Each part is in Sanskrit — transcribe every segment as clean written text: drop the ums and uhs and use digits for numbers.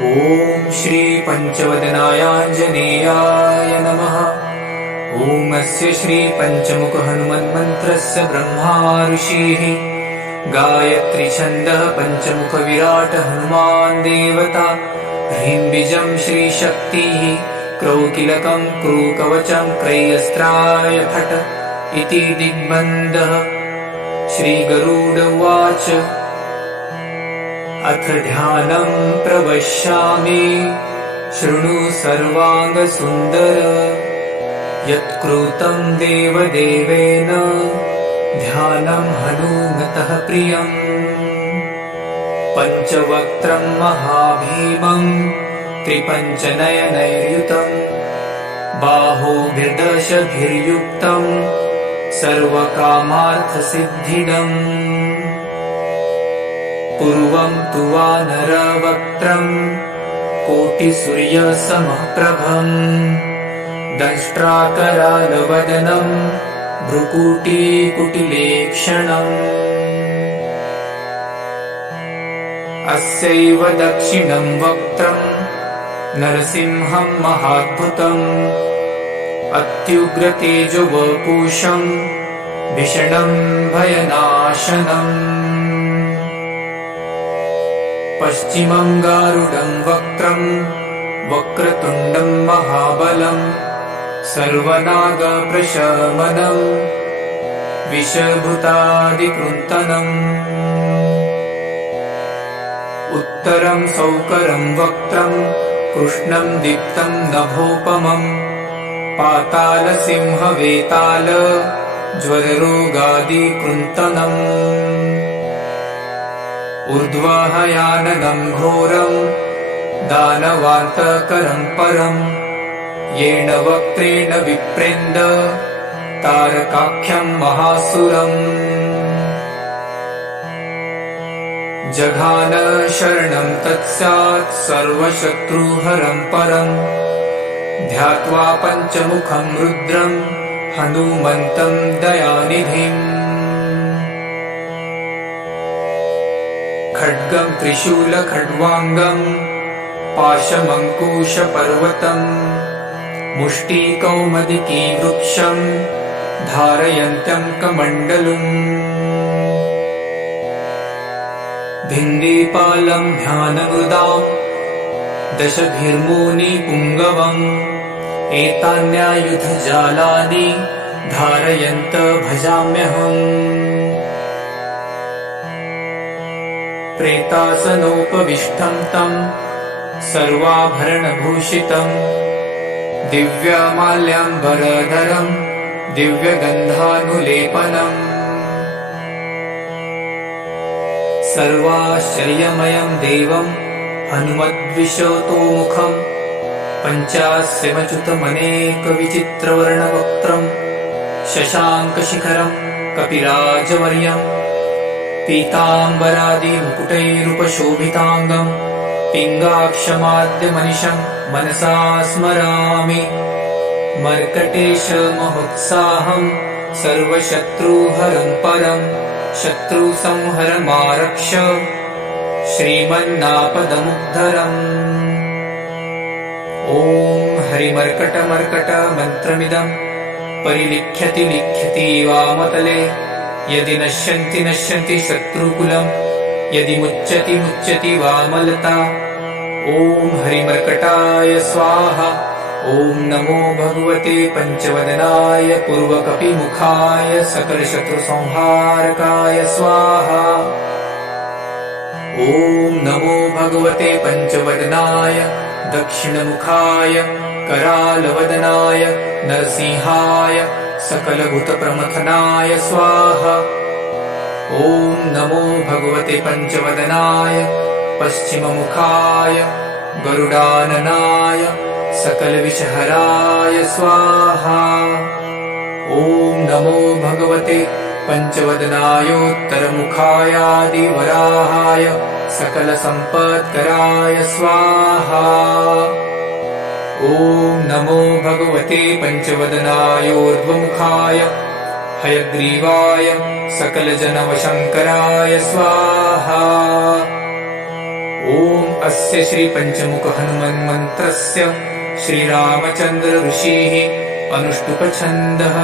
ॐ श्री पंचवदनायाञ्जनेयाय नमः। ॐ अस्य श्री पंचमुख हनुमन्मन्त्रस्य ब्रह्मा ऋषिः गायत्री छन्दः पंचमुख विराट हनुमान् देवता। ह्रीं बीजं श्री शक्तिः क्रौकिलकं क्रूकवचं क्रयस्त्राय फट् इति दिग्बन्धः। श्री गरुड उवाच अथ ध्यानं प्रवक्ष्यामि शृणु सर्वाङ्गसुन्दर। यत्कृतं देवदेवेन ध्यानं हनुमतः प्रियम्। पञ्चवक्त्रं महाभीमं त्रिपञ्चनयनैर्युतं बाहुभिर्दशभिर्युक्तं सर्वकामार्थसिद्धिदम्। पूर्वं तु वानरवक्त्रं कोटिसूर्यसमप्रभम् दंष्ट्राकरालवदनं भ्रुकुटिकुटिलेक्षणम्। अस्यैव दक्षिणं वक्त्रं नरसिंहं महाद्भुतम् अत्युग्रतेजोवपुषं भीषणं भयनाशनम्। पश्चिमं गारुडं वक्त्रं वक्रतुण्डं महाबलं सर्वनागप्रशमनं विषभूतादिकृन्तनम्। उत्तरं सौकरं वक्त्रं कृष्णं दीप्तं नभोपमं पातालसिंहवेताल ज्वररोगादिकृन्तनम्। ऊर्ध्वहयाननं घोरं दानवान्तकरं परं येन वक्त्रेण विप्रेन्द तारकाख्यं महासुरम्। जघान शरणं तत्स्यात् सर्वशत्रुहरं परं ध्यात्वा पञ्चमुखं रुद्रं हनुमन्तं दयानिधिम्। खड्गं त्रिशूलखड्वाङ्गं पाशमङ्कुशपर्वतं मुष्टिकौमदिकी वृक्षं धारयन्तं कमण्डलुम्। भिन्दीपालं ध्यानमृदां दशभिर्मुनिपुङ्गवम् एतान्यायुधजालानि धारयन्त भजाम्यहम्। प्रेतासनोपविष्टं तं सर्वाभरणभूषितं दिव्यमाल्याम्बरधरं दिव्यगन्धानुलेपनम्। सर्वाश्चर्यमयं देवं हनुमद्विशतोमुखं पञ्चास्यमच्युतमनेकविचित्रवर्णवक्त्रं शशाङ्कशिखरं कपिराजवर्यं पीताम्बरादिमुकुटैरुपशोभिताङ्गं पिङ्गाक्षमाद्यमनिशं मनसा स्मरामि। मर्कटेशमहोत्साहं सर्वशत्रुहरं परं शत्रुसंहरमारक्ष श्रीमन्नापदमुद्धरम्। ॐ हरिमर्कटमर्कट मन्त्रमिदं परिलिख्यति लिख्यति वामतले। यदि नश्यन्ति नश्यन्ति शत्रुकुलं यदि मुच्यति मुच्यति वामलता। ॐ हरिमर्कटाय स्वाहा। ॐ नमो भगवते पंचवदनाय पूर्वकपिमुखाय सकलशत्रुसंहारकाय स्वाहा। ॐ नमो भगवते पंचवदनाय दक्षिणमुखाय करालवदनाय नरसिंहाय सकलभूतप्रमथनाय स्वाहा। ॐ नमो भगवते पंचवदनाय पश्चिममुखाय गरुडाननाय सकलविषहराय स्वाहा। ॐ नमो भगवते पंचवदनायोत्तरमुखायादिवराहाय सकलसम्पत्कराय स्वाहा। ॐ नमो भगवते पंचवदनायोर्ध्वमुखाय हयग्रीवाय सकलजनवशङ्कराय स्वाहा। ॐ ॐ अस्य श्री पञ्चमुख हनुमन्मन्त्रस्य श्रीरामचन्द्र ऋषिः अनुष्टुप्छन्दः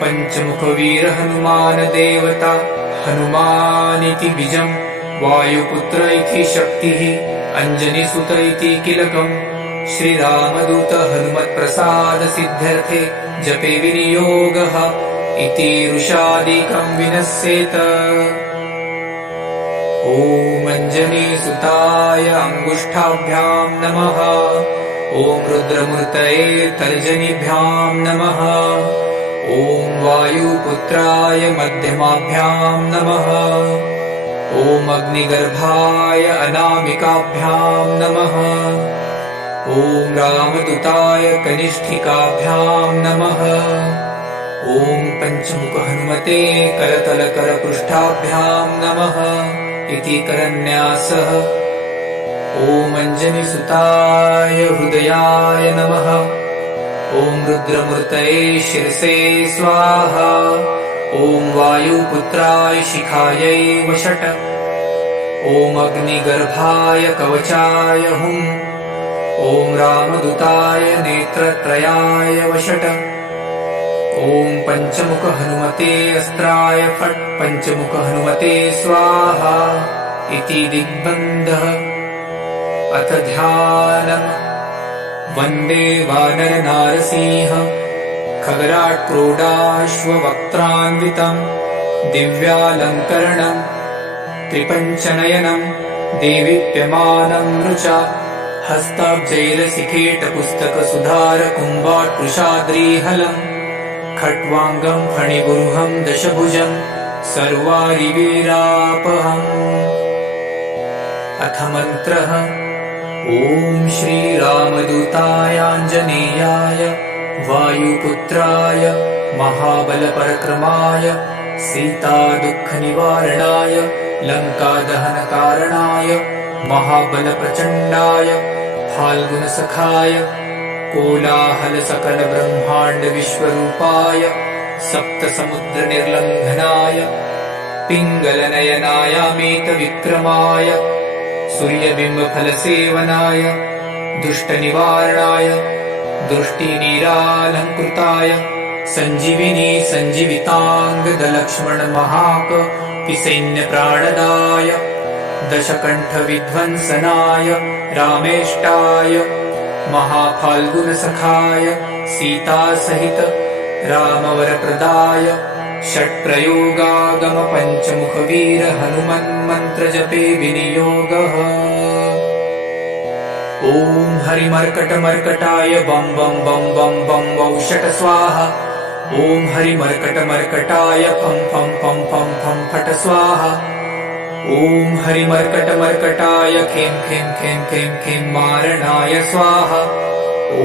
पञ्चमुखवीर हनुमान देवता हनुमानिति बीजम् वायुपुत्र इति शक्तिः अञ्जनीसुत इति कीलकम् श्रीरामदूत हनुमत्प्रसाद सिद्ध्यर्थे जपे विनियोगः इति ऋषादिकम् विनश्येत। ॐ अञ्जनीसुताय अङ्गुष्ठाभ्याम् नमः। ॐ रुद्रमूर्तये तर्जनीभ्याम् नमः। ॐ वायुपुत्राय मध्यमाभ्याम् नमः। ॐ अग्निगर्भाय अनामिकाभ्याम् नमः। ॐ रामदूताय कनिष्ठिकाभ्याम् नमः। ॐ पञ्चमुख हनुमते करतलकरपृष्ठाभ्याम् नमः इति करन्यासः। ॐ अञ्जनीसुताय हृदयाय नमः। ॐ रुद्रमूर्तये शिरसे स्वाहा। ॐ वायुपुत्राय शिखायै वषट्। ॐ अग्निगर्भाय कवचाय हुम्। ॐ रामदूताय नेत्रत्रयाय वषट्। ॐ पञ्चमुख हनुमते अस्त्राय फट्। पञ्चमुख हनुमते स्वाहा इति दिग्बन्धः। अथ ध्यानम्। वन्दे वानरनारसिंह खगराट्क्रोडाश्ववक्त्रान्वितम् दिव्यालङ्करणम् त्रिपञ्चनयनम् देवीप्यमानम् ऋचा हस्ताब्जैलशिखेटपुस्तकसुधारकुम्भाट्कृशाद्रीहलम् खट्वाङ्गम् फणिगुरुहम् दशभुजम् सर्वारिवीरापहम्। अथ मन्त्रः। ॐ श्रीरामदूताय आञ्जनेयाय वायुपुत्राय महाबलपरक्रमाय सीतादुःखनिवारणाय लङ्कादहनकारणाय महाबलप्रचण्डाय फाल्गुनसखाय कोलाहलसकलब्रह्माण्डविश्वरूपाय सप्तसमुद्रनिर्लङ्घनाय पिङ्गलनयनायामेतविक्रमाय सूर्यबिम्बफलसेवनाय दुष्टनिवारणाय दृष्टिनीरालङ्कृताय सञ्जीविनी सञ्जीविताङ्गदलक्ष्मणमहाकपिसैन्यप्राणदाय दशकण्ठविध्वंसनाय रामेष्टाय महाफाल्गुनसखाय सीतासहित रामवरप्रदाय षट्प्रयोगागम पञ्चमुखवीर हनुमन्मन्त्रजपे विनियोगः। ॐ हरिमर्कटमर्कटाय बं बं बं बं बं वौषट स्वाहा। ॐ हरिमर्कटमर्कटाय फं फं फं फं फं फट स्वाहा। ॐ हरिमर्कटमर्कटाय खें खें खें खें खें मारणाय स्वाहा। ॐ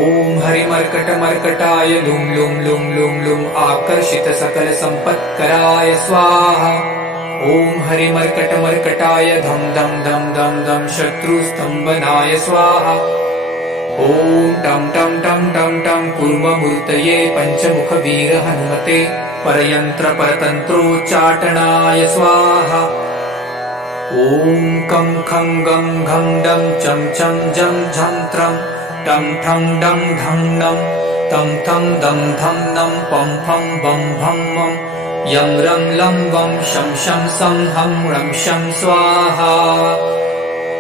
हरिमर्कटमर्कटाय लुं लुं लुं लुं लुं आकर्षितसकलसम्पत्कराय स्वाहा। ॐ हरिमर्कटमर्कटाय धं धं धं धं धं शत्रुस्तम्भनाय स्वाहा। ॐ टं टं टं टं टं कूर्ममूर्तये पञ्चमुखवीर हनुमते परयन्त्रपरतन्त्रोच्चाटनाय स्वाहा। ॐ कं खं गं घं डं चं चं जं झं त्रं टं ठं डं ढं नं तं थं दं धं नं पं फं बं भं मं यं रं लं वं शं शं सं हं रं शं स्वाहा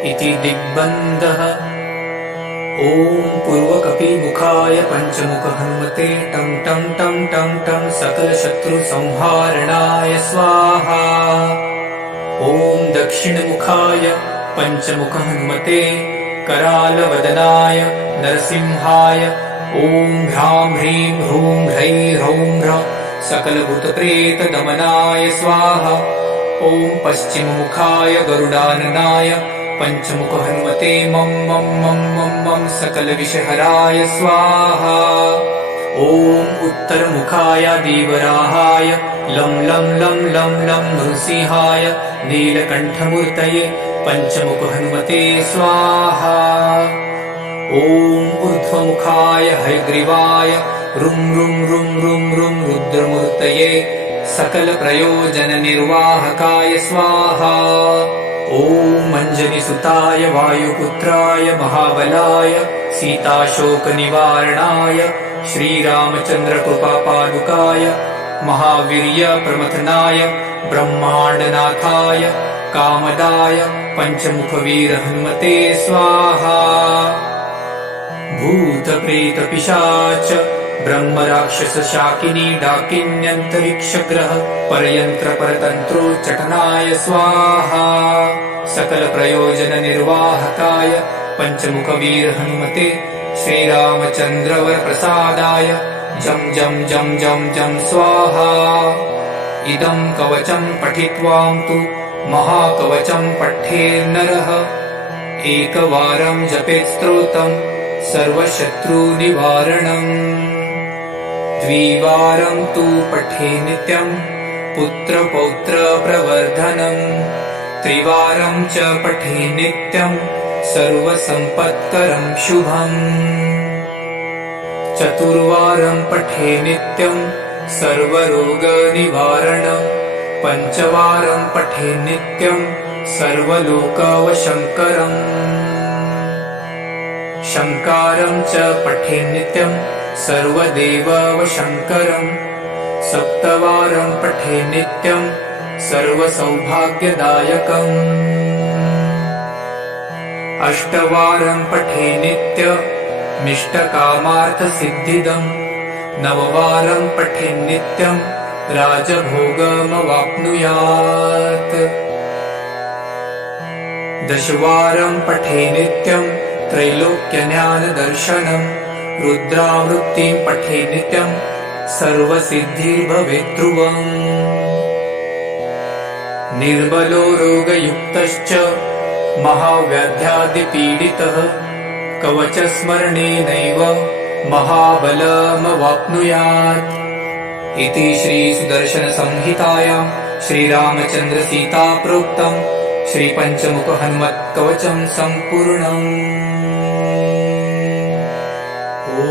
इति दिग्बन्धः। ॐ पूर्वकपिमुखाय पञ्चमुख हनुमते टं टं टं टं टं सकलशत्रुसंहारणाय स्वाहा। ॐ दक्षिणमुखाय पञ्चमुख हनुमते करालवदनाय नरसिंहाय ॐ ह्रां ह्रीं ह्रूं ह्रैं ह्रौं ह्र सकलभूतप्रेतदमनाय स्वाहा। ॐ पश्चिममुखाय गरुडाननाय पञ्चमुख हनुमते मं मं मं मं मं सकलविषहराय स्वाहा। ॐ उत्तरमुखाय देवराहाय लं लं लं लं लं नृसिंहाय नीलकण्ठमूर्तये पञ्चमुख हनुमते स्वाहा। ॐ ऊर्ध्वमुखाय हयग्रीवाय रुं रुं रुं रुं रुं रुद्रमूर्तये सकलप्रयोजननिर्वाहकाय स्वाहा। ॐ ॐ अंजनीसुताय वायुपुत्राय महाबलाय सीताशोकनिवारणाय श्रीरामचन्द्रकृपापादुकाय महावीर्यप्रमथनाय ब्रह्माण्डनाथाय कामदाय पञ्चमुखवीर हनुमते स्वाहा। भूतप्रेतपिशाच ब्रह्मराक्षसशाकिनी डाकिन्यन्तरिक्षग्रह परयन्त्रपरतन्त्रोच्चाटनाय स्वाहा। सकलप्रयोजननिर्वाहकाय पञ्चमुखवीर हनुमते श्रीरामचन्द्रवरप्रसादाय जं जं जं जं जं स्वाहा। इदं कवचं पठित्वां तु महाकवचं पठेन्नरः एकवारं जपेत् स्तोत्रं सर्वशत्रुनिवारणम्। द्विवारं तु पठे नित्यं पुत्रपौत्रप्रवर्धनम्। त्रिवारं च पठे नित्यं सर्वसम्पत्करं शुभम्। चतुर्वारं पठे नित्यं सर्वरोगनिवारणम्। पञ्चवारं पठे नित्यं सर्वलोकवशङ्करम्। शङ्कारं च पठे नित्यं सर्वदेववशङ्करम्। सप्तवारं पठे नित्यं सर्वसौभाग्यदायकम्। अष्टवारं पठे नित्यमिष्टकामार्थसिद्धिदम्। नववारं पठे नित्यं राजभोगमवाप्नुयात्। दशवारं पठे नित्यं त्रैलोक्यज्ञानदर्शनम्। रुद्रावृत्तिं पठे नित्यं सर्वसिद्धिर्भवेत् ध्रुवम्। निर्बलो रोगयुक्तश्च महाव्याध्यादिपीडितः कवचस्मरणेनैव महाबलमवाप्नुयात्। इति श्रीसुदर्शनसंहितायां श्रीरामचन्द्रसीताप्रोक्तं श्रीपञ्चमुखहनुमत्कवचं सम्पूर्णम्। ॐ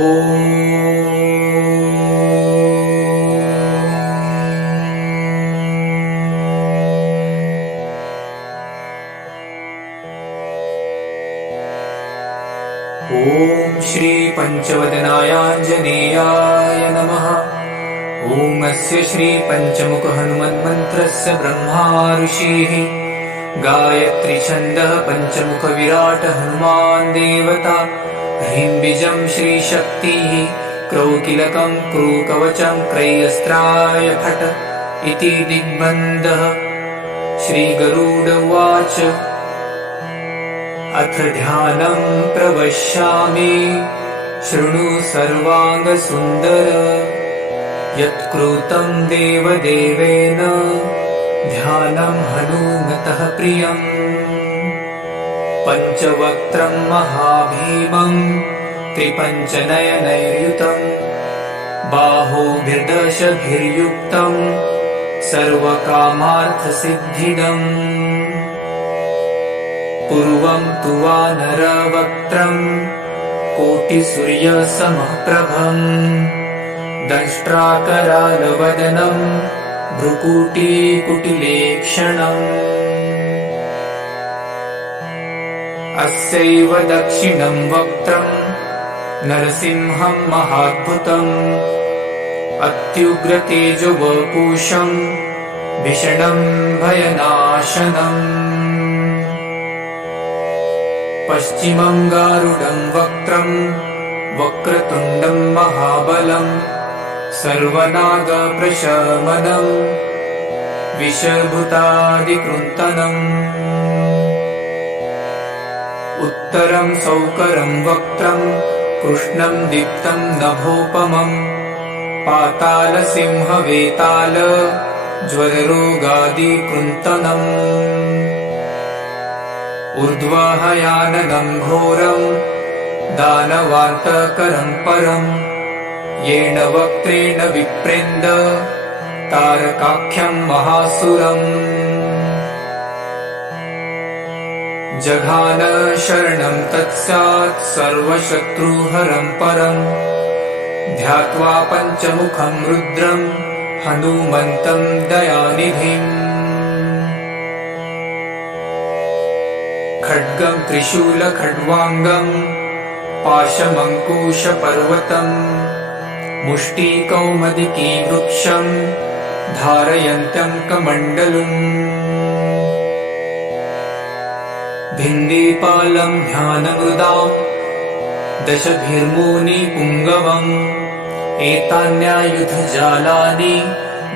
श्रीपञ्चवदनायाञ्जनेयाय नमः। ॐ अस्य श्रीपञ्चमुखहनुमन्मन्त्रस्य ब्रह्मा ऋषिः गायत्रीछन्दः पञ्चमुखविराट हनुमान् देवता। ह्रीं बीजं श्रीशक्तिः क्रौकिलकं क्रूकवचं क्रय्यस्त्राय फट् इति दिग्बन्धः। श्रीगरुड उवाच अथ ध्यानं प्रवक्ष्यामि शृणु सर्वाङ्गसुन्दर। यत्कृतं देवदेवेन ध्यानं हनुमतः प्रियम्। पञ्चवक्त्रं महाभीमं त्रिपञ्चनयनैर्युतं। बाहुभिर्दशभिर्युक्तं सर्वकामार्थसिद्धिदम्। पूर्वं तु वानरवक्त्रं कोटिसूर्यसमप्रभम्। दंष्ट्राकरालवदनं भ्रुकुटीकुटिलेक्षणम्। अस्यैव दक्षिणं वक्त्रं नरसिंहं महाद्भुतम्। अत्युग्रतेजोवपुषं भीषणं भयनाशनम्। पश्चिमं गारुडं वक्त्रं वक्रतुण्डं महाबलम्। सर्वनागप्रशमनम् विषभूतादिकृन्तनम्। उत्तरं सौकरं वक्त्रं कृष्णं दीप्तं नभोपमम्। पातालसिंहवेताल ज्वररोगादिकृन्तनम्। ऊर्ध्वहयाननं घोरं दानवान्तकरं परम्। येन वक्त्रेण विप्रेन्द तारकाख्यं महासुरम्। जघान शरणं तत्स्यात् सर्वशत्रुहरं परम्। ध्यात्वा पञ्चमुखं रुद्रं हनुमन्तं दयानिधिम्। खड्गं त्रिशूलखड्वाङ्गं पाशमङ्कुशपर्वतम् मुष्टिकौमदिकी वृक्षं धारयन्तं कमण्डलुम् भिन्दीपालं ध्यानमृदां दशभिर्मुनिपुङ्गवम् एतान्यायुधजालानि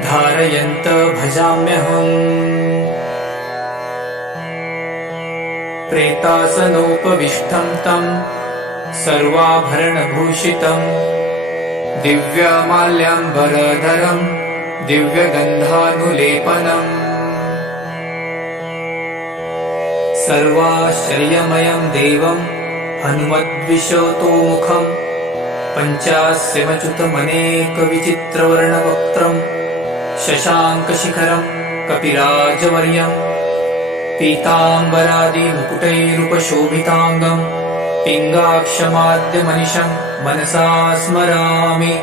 धारयन्त भजाम्यहम् प्रेतासनोपविष्टं तं सर्वाभरणभूषितं दिव्यमाल्याम्बरधरं दिव्यगन्धानुलेपनम् सर्वाश्रयमयं देवं हनुमद्विशतोमुखं पञ्चास्यमच्युतमनेकविचित्रवर्णवक्त्रं शशाङ्कशिखरं कपिराजवर्यं पीताम्बरादिमुकुटैरुपशोभिताङ्गं पिङ्गाक्षमाद्यमनिशं मनसा स्मरामि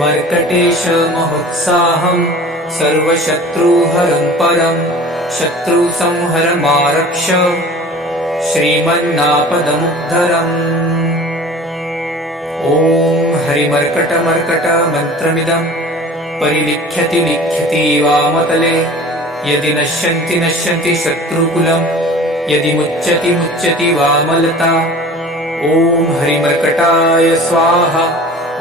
मर्कटेशमहोत्साहं सर्वशत्रुहरं परं शत्रुसंहरमारक्ष श्रीमन्नापदमुद्धरम् ॐ हरिमर्कटमर्कटमन्त्रमिदं परिलिख्यति लिख्यति वामतले यदि नश्यन्ति नश्यन्ति शत्रुकुलं यदि मुच्यति मुच्यति वामलता ॐ हरिमर्कटाय स्वाहा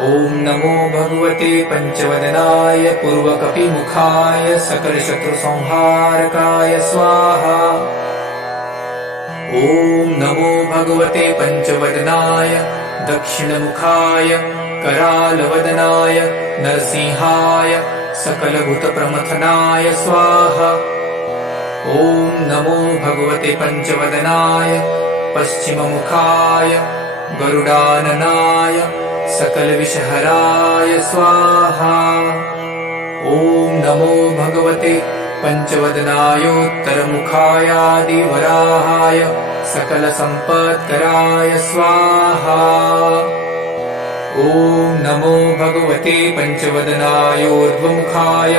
ॐ नमो भगवते पञ्चवदनाय पूर्वकपिमुखाय सकलशत्रुसंहारकाय स्वाहा ॐ नमो भगवते पञ्चवदनाय दक्षिणमुखाय करालवदनाय नरसिंहाय सकलभूतप्रमथनाय स्वाहा ॐ नमो भगवते पञ्चवदनाय पश्चिममुखाय गरुडाननाय सकलविषहराय स्वाहा ॐ नमो भगवते पञ्चवदनायोत्तरमुखायादिवराहाय सकलसम्पत्कराय स्वाहा ॐ नमो भगवते पञ्चवदनायोर्ध्वमुखाय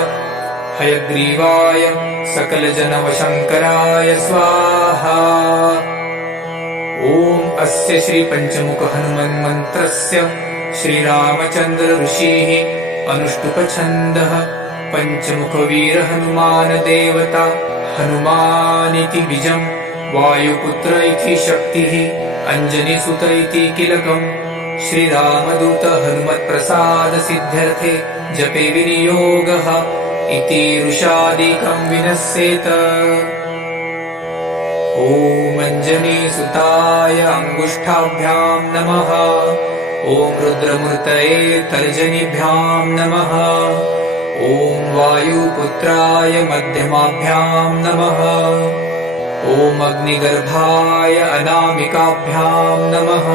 हयग्रीवाय सकलजनवशङ्कराय स्वाहा ॐ अस्य श्रीपञ्चमुखहनुमन्मन्त्रस्य श्रीरामचन्द्र ऋषिः अनुष्टुपछन्दः पञ्चमुखवीरहनुमानदेवता हनुमानिति बीजं वायुपुत्र इति शक्तिः अञ्जनीसुत इति किलकम् श्रीरामदूत हनुमत्प्रसादसिद्ध्यर्थे जपे विनियोगः इति ऋषादिकं विनश्येत ॐ अञ्जनीसुताय अङ्गुष्ठाभ्यां नमः ॐ रुद्रमूर्तये तर्जनीभ्यां नमः ॐ वायुपुत्राय मध्यमाभ्यां नमः ॐ अग्निगर्भाय अनामिकाभ्यां नमः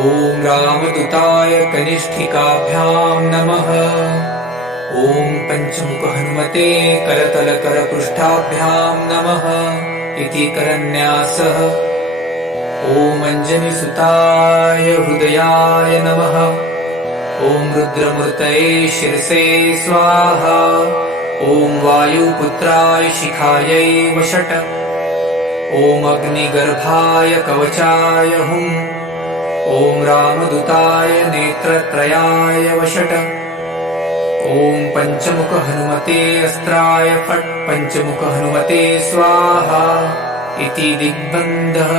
ॐ रामदूताय कनिष्ठिकाभ्यां नमः ॐ पञ्चमुखहनुमते करतलकरपृष्ठाभ्यां नमः इति करन्यासः ॐ अञ्जनीसुताय हृदयाय नमः ॐ रुद्रमूर्तये शिरसे स्वाहा ॐ वायुपुत्राय शिखायै वषट ॐ अग्निगर्भाय कवचाय हुम् ॐ रामदूताय नेत्रत्रयाय वषट ॐ पञ्चमुखहनुमते अस्त्राय फट् पञ्चमुखहनुमते स्वाहा इति दिग्बन्धः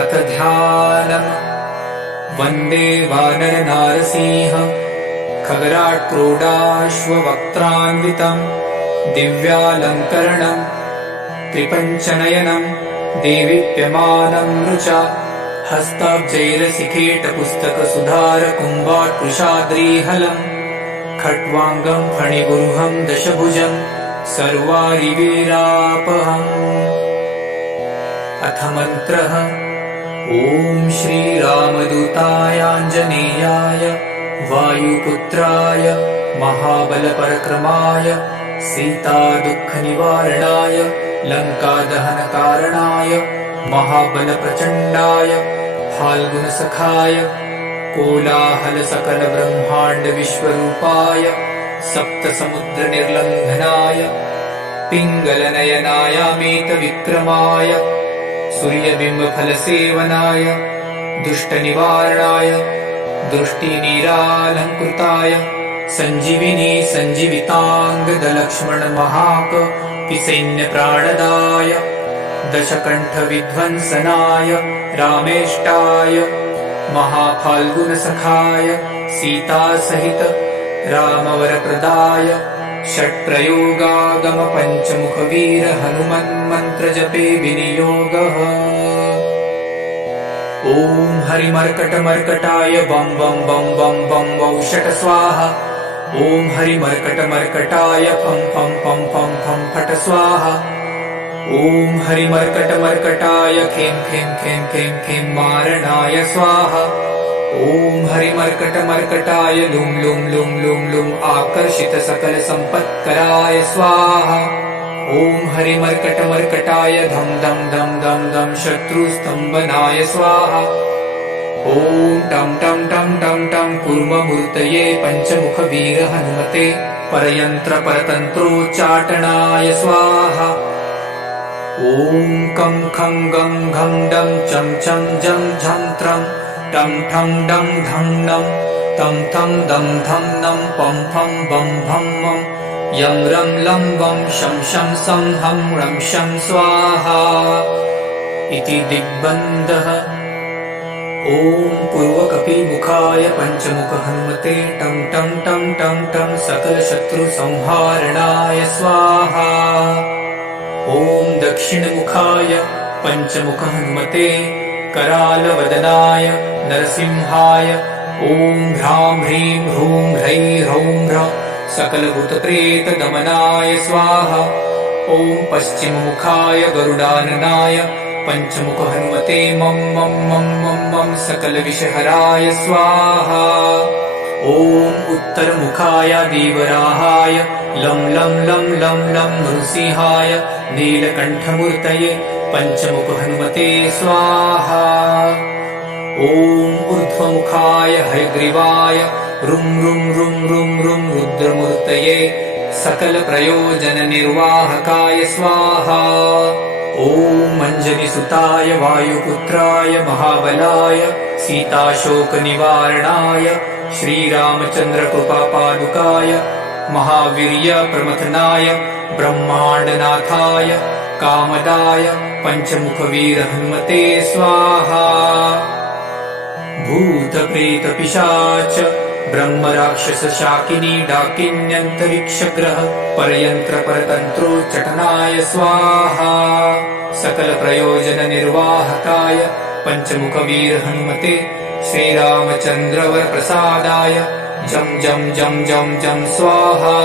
अथ ध्यानम् वन्दे वानरनारसिंह खगराट्क्रोडाश्ववक्त्रान्वितं दिव्यालङ्करणं त्रिपञ्चनयनं देवीप्यमानं रुचा हस्ताब्जैरशिखेटपुस्तकसुधारकुम्भाट्कुशाद्रीहलम् खट्वाङ्गं फणिगुरुहं दशभुजं सर्वारिवीरापहम् अथ मन्त्रः ॐ श्रीरामदूतायाञ्जनेयाय वायुपुत्राय महाबलपरक्रमाय सीतादुःखनिवारणाय लङ्कादहनकारणाय महाबलप्रचण्डाय फाल्गुनसखाय कोलाहलसकलब्रह्माण्डविश्वरूपाय सप्तसमुद्रनिर्लङ्घनाय पिङ्गलनयनायामेतविक्रमाय सूर्यबिम्बफलसेवनाय दुष्टनिवारणाय दृष्टिनिरालङ्कृताय सञ्जीविनी सञ्जीविताङ्गदलक्ष्मणमहाकपिसैन्यप्राणदाय दशकण्ठविध्वंसनाय रामेष्टाय महाफाल्गुनसखाय सीतासहित रामवरप्रदाय षट्प्रयोगागमपञ्चमुखवीर हनुमन्मन्त्रजपे विनियोगः। ॐ हरिमर्कटमर्कटाय बं बं बं बं बं वौषट स्वाहा। ॐ हरिमर्कटमर्कटाय फं फं फं फं फं फट स्वाहा। ॐ हरिमर्कटमर्कटाय खें खें खें खें खें मारणाय स्वाहा। ॐ हरिमर्कटमर्कटाय लुं लुं लुं लुं लुं आकर्षित सकलसम्पत्कराय स्वाहा। ॐ हरिमर्कटमर्कटाय धं धं धं धं धं शत्रुस्तम्भनाय स्वाहा। ॐ टं टं टं टं टं कूर्ममूर्तये पञ्चमुखवीर हनुमते परयन्त्रपरतन्त्रोच्चाटनाय स्वाहा। ॐ कं खं गं घं डं चं चं जं झं त्रं टं ठं डं धं नं तं थं दं धं नं पं फं बं भं मं यं रं लं वं शं शं सं हं रं शं स्वाहा इति दिग्बन्धः। ॐ पूर्वकपिमुखाय पञ्चमुख हनुमते टं टं टं टं टं सकलशत्रुसंहारणाय स्वाहा। ॐ दक्षिणमुखाय पञ्चमुख हनुमते करालवदनाय नरसिंहाय ॐ ह्रां ह्रीं ह्रूं ह्रैं ह्रौं ह्रः सकलभूतप्रेतदमनाय स्वाहा। ॐ पश्चिममुखाय गरुडाननाय पञ्चमुख हनुमते मं मं मं मं मं सकलविषहराय स्वाहा। ॐ उत्तरमुखाय दीवराहाय लं लं लं लं लं नृसिंहाय नीलकण्ठमूर्तये पञ्चमुख हनुमते स्वाहा। ॐ ऊर्ध्वमुखाय हयग्रीवाय रुं रुं रुं रुं रुं रुद्रमूर्तये सकलप्रयोजननिर्वाहकाय स्वाहा। ॐ अञ्जनिसुताय वायुपुत्राय महाबलाय सीताशोकनिवारणाय श्रीरामचन्द्रकृपापादुकाय महावीर्यप्रमथनाय ब्रह्माण्डनाथाय कामदाय पञ्चमुखवीर हनुमते स्वाहा। भूतप्रेतपिशाच ब्रह्मराक्षसशाकिनी डाकिन्यन्तरिक्षग्रह परयन्त्रपरतन्त्रोच्चटनाय स्वाहा। सकलप्रयोजननिर्वाहकाय पञ्चमुखवीर हनुमते श्रीरामचन्द्रवरप्रसादाय जं जं जं जं जं स्वाहा।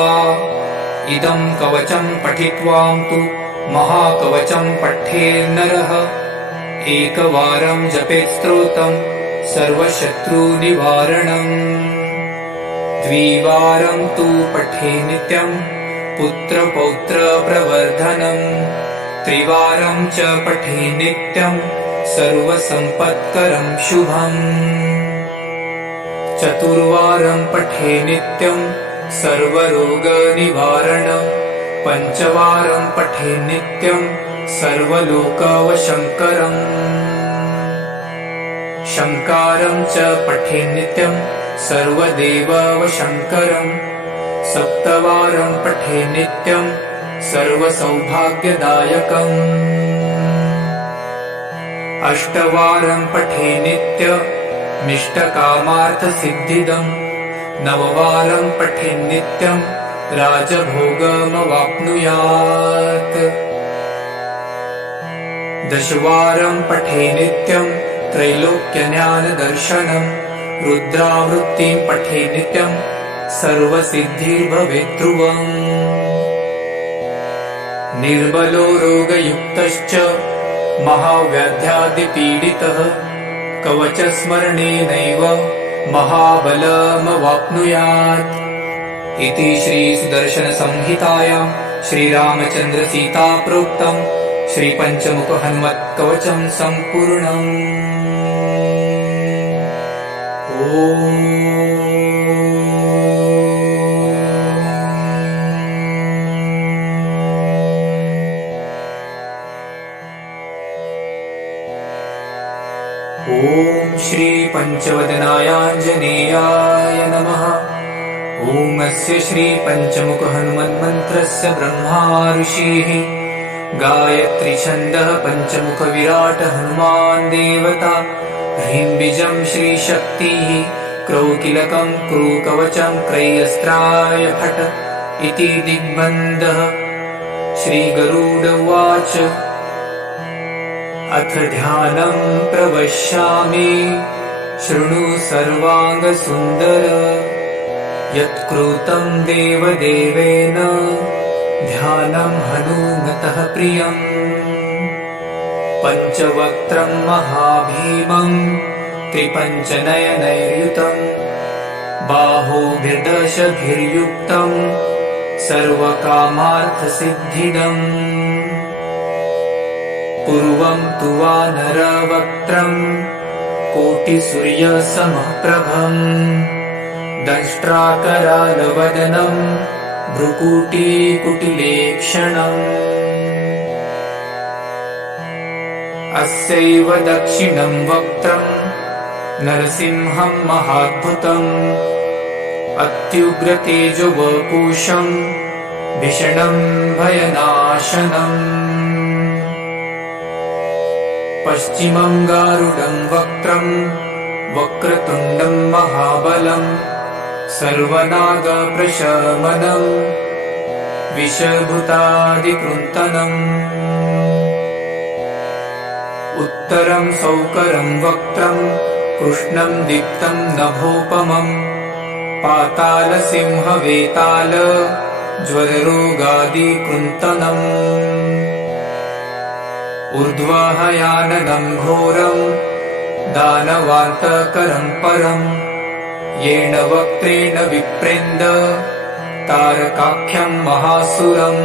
इदं कवचं पठित्वां तु महाकवचं पठेन्नरः एकवारं जपेत् स्तोत्रं सर्वशत्रुनिवारणम्। द्विवारं तु पठे नित्यं पुत्रपौत्रप्रवर्धनम्। त्रिवारं च पठे नित्यं सर्वसम्पत्करं शुभम्। चतुर्वारं पठे नित्यं सर्वरोगनिवारणम्। पञ्चवारं पठे नित्यं सर्वलोकवशङ्करम्। शङ्कारं च पठे नित्यं सर्वदेववशङ्करम्। सप्तवारं पठे नित्यं सर्वसौभाग्यदायकम्। अष्टवारं पठे नित्यमिष्टकामार्थसिद्धिदम्। नववारं पठे नित्यं राजभोगमवाप्नुयात्। दशवारं पठे नित्यं त्रैलोक्यज्ञानदर्शनम्। रुद्रावृत्तिं पठे नित्यं सर्वसिद्धिर्भवेत् ध्रुवम्। निर्बलो रोगयुक्तश्च महाव्याध्यादिपीडितः कवचस्मरणेनैव महाबलमवाप्नुयात् इति श्रीसुदर्शनसंहितायां श्रीरामचन्द्रसीता प्रोक्तं श्रीपञ्चमुख हनुमत्कवचं सम्पूर्णम्। ॐ श्री पञ्चवदनायाञ्जनेयाय नमः। ॐ अस्य श्री पञ्चमुख हनुमन्मन्त्रस्य ब्रह्मा ऋषिः गायत्री छन्दः पञ्चमुख विराट हनुमान् देवता। ह्रीं बीजं श्रीशक्तिः क्रौकिलकं क्रूकवचं क्रय्यस्त्राय फट् इति दिग्बन्धः। श्रीगरुड उवाच अथ ध्यानं प्रवक्ष्यामि शृणु सर्वाङ्गसुन्दर। यत्कृतं देवदेवेन ध्यानं हनुमतः प्रियम्। पञ्चवक्त्रं महाभीमं त्रिपञ्चनयनैर्युतं बाहुभिर्दशभिर्युक्तं सर्वकामार्थसिद्धिदम्। पूर्वं तु वानरवक्त्रं कोटिसूर्यसमप्रभम् दंष्ट्राकरालवदनं भ्रुकुटिकुटिलेक्षणम्। अस्यैव दक्षिणं वक्त्रं नरसिंहं महाद्भुतम् अत्युग्रतेजोवपुषं भीषणं भयनाशनम्। पश्चिमं गारुडं वक्त्रं वक्रतुण्डं महाबलं सर्वनागप्रशमनं विषभूतादिकृन्तनम्। उत्तरं सौकरं वक्त्रं कृष्णं दीप्तं नभोपमं पातालसिंहवेताल ज्वररोगादिकृन्तनम्। ऊर्ध्वहयाननं घोरं दानवान्तकरं परं येन वक्त्रेण विप्रेन्द तारकाख्यं महासुरम्।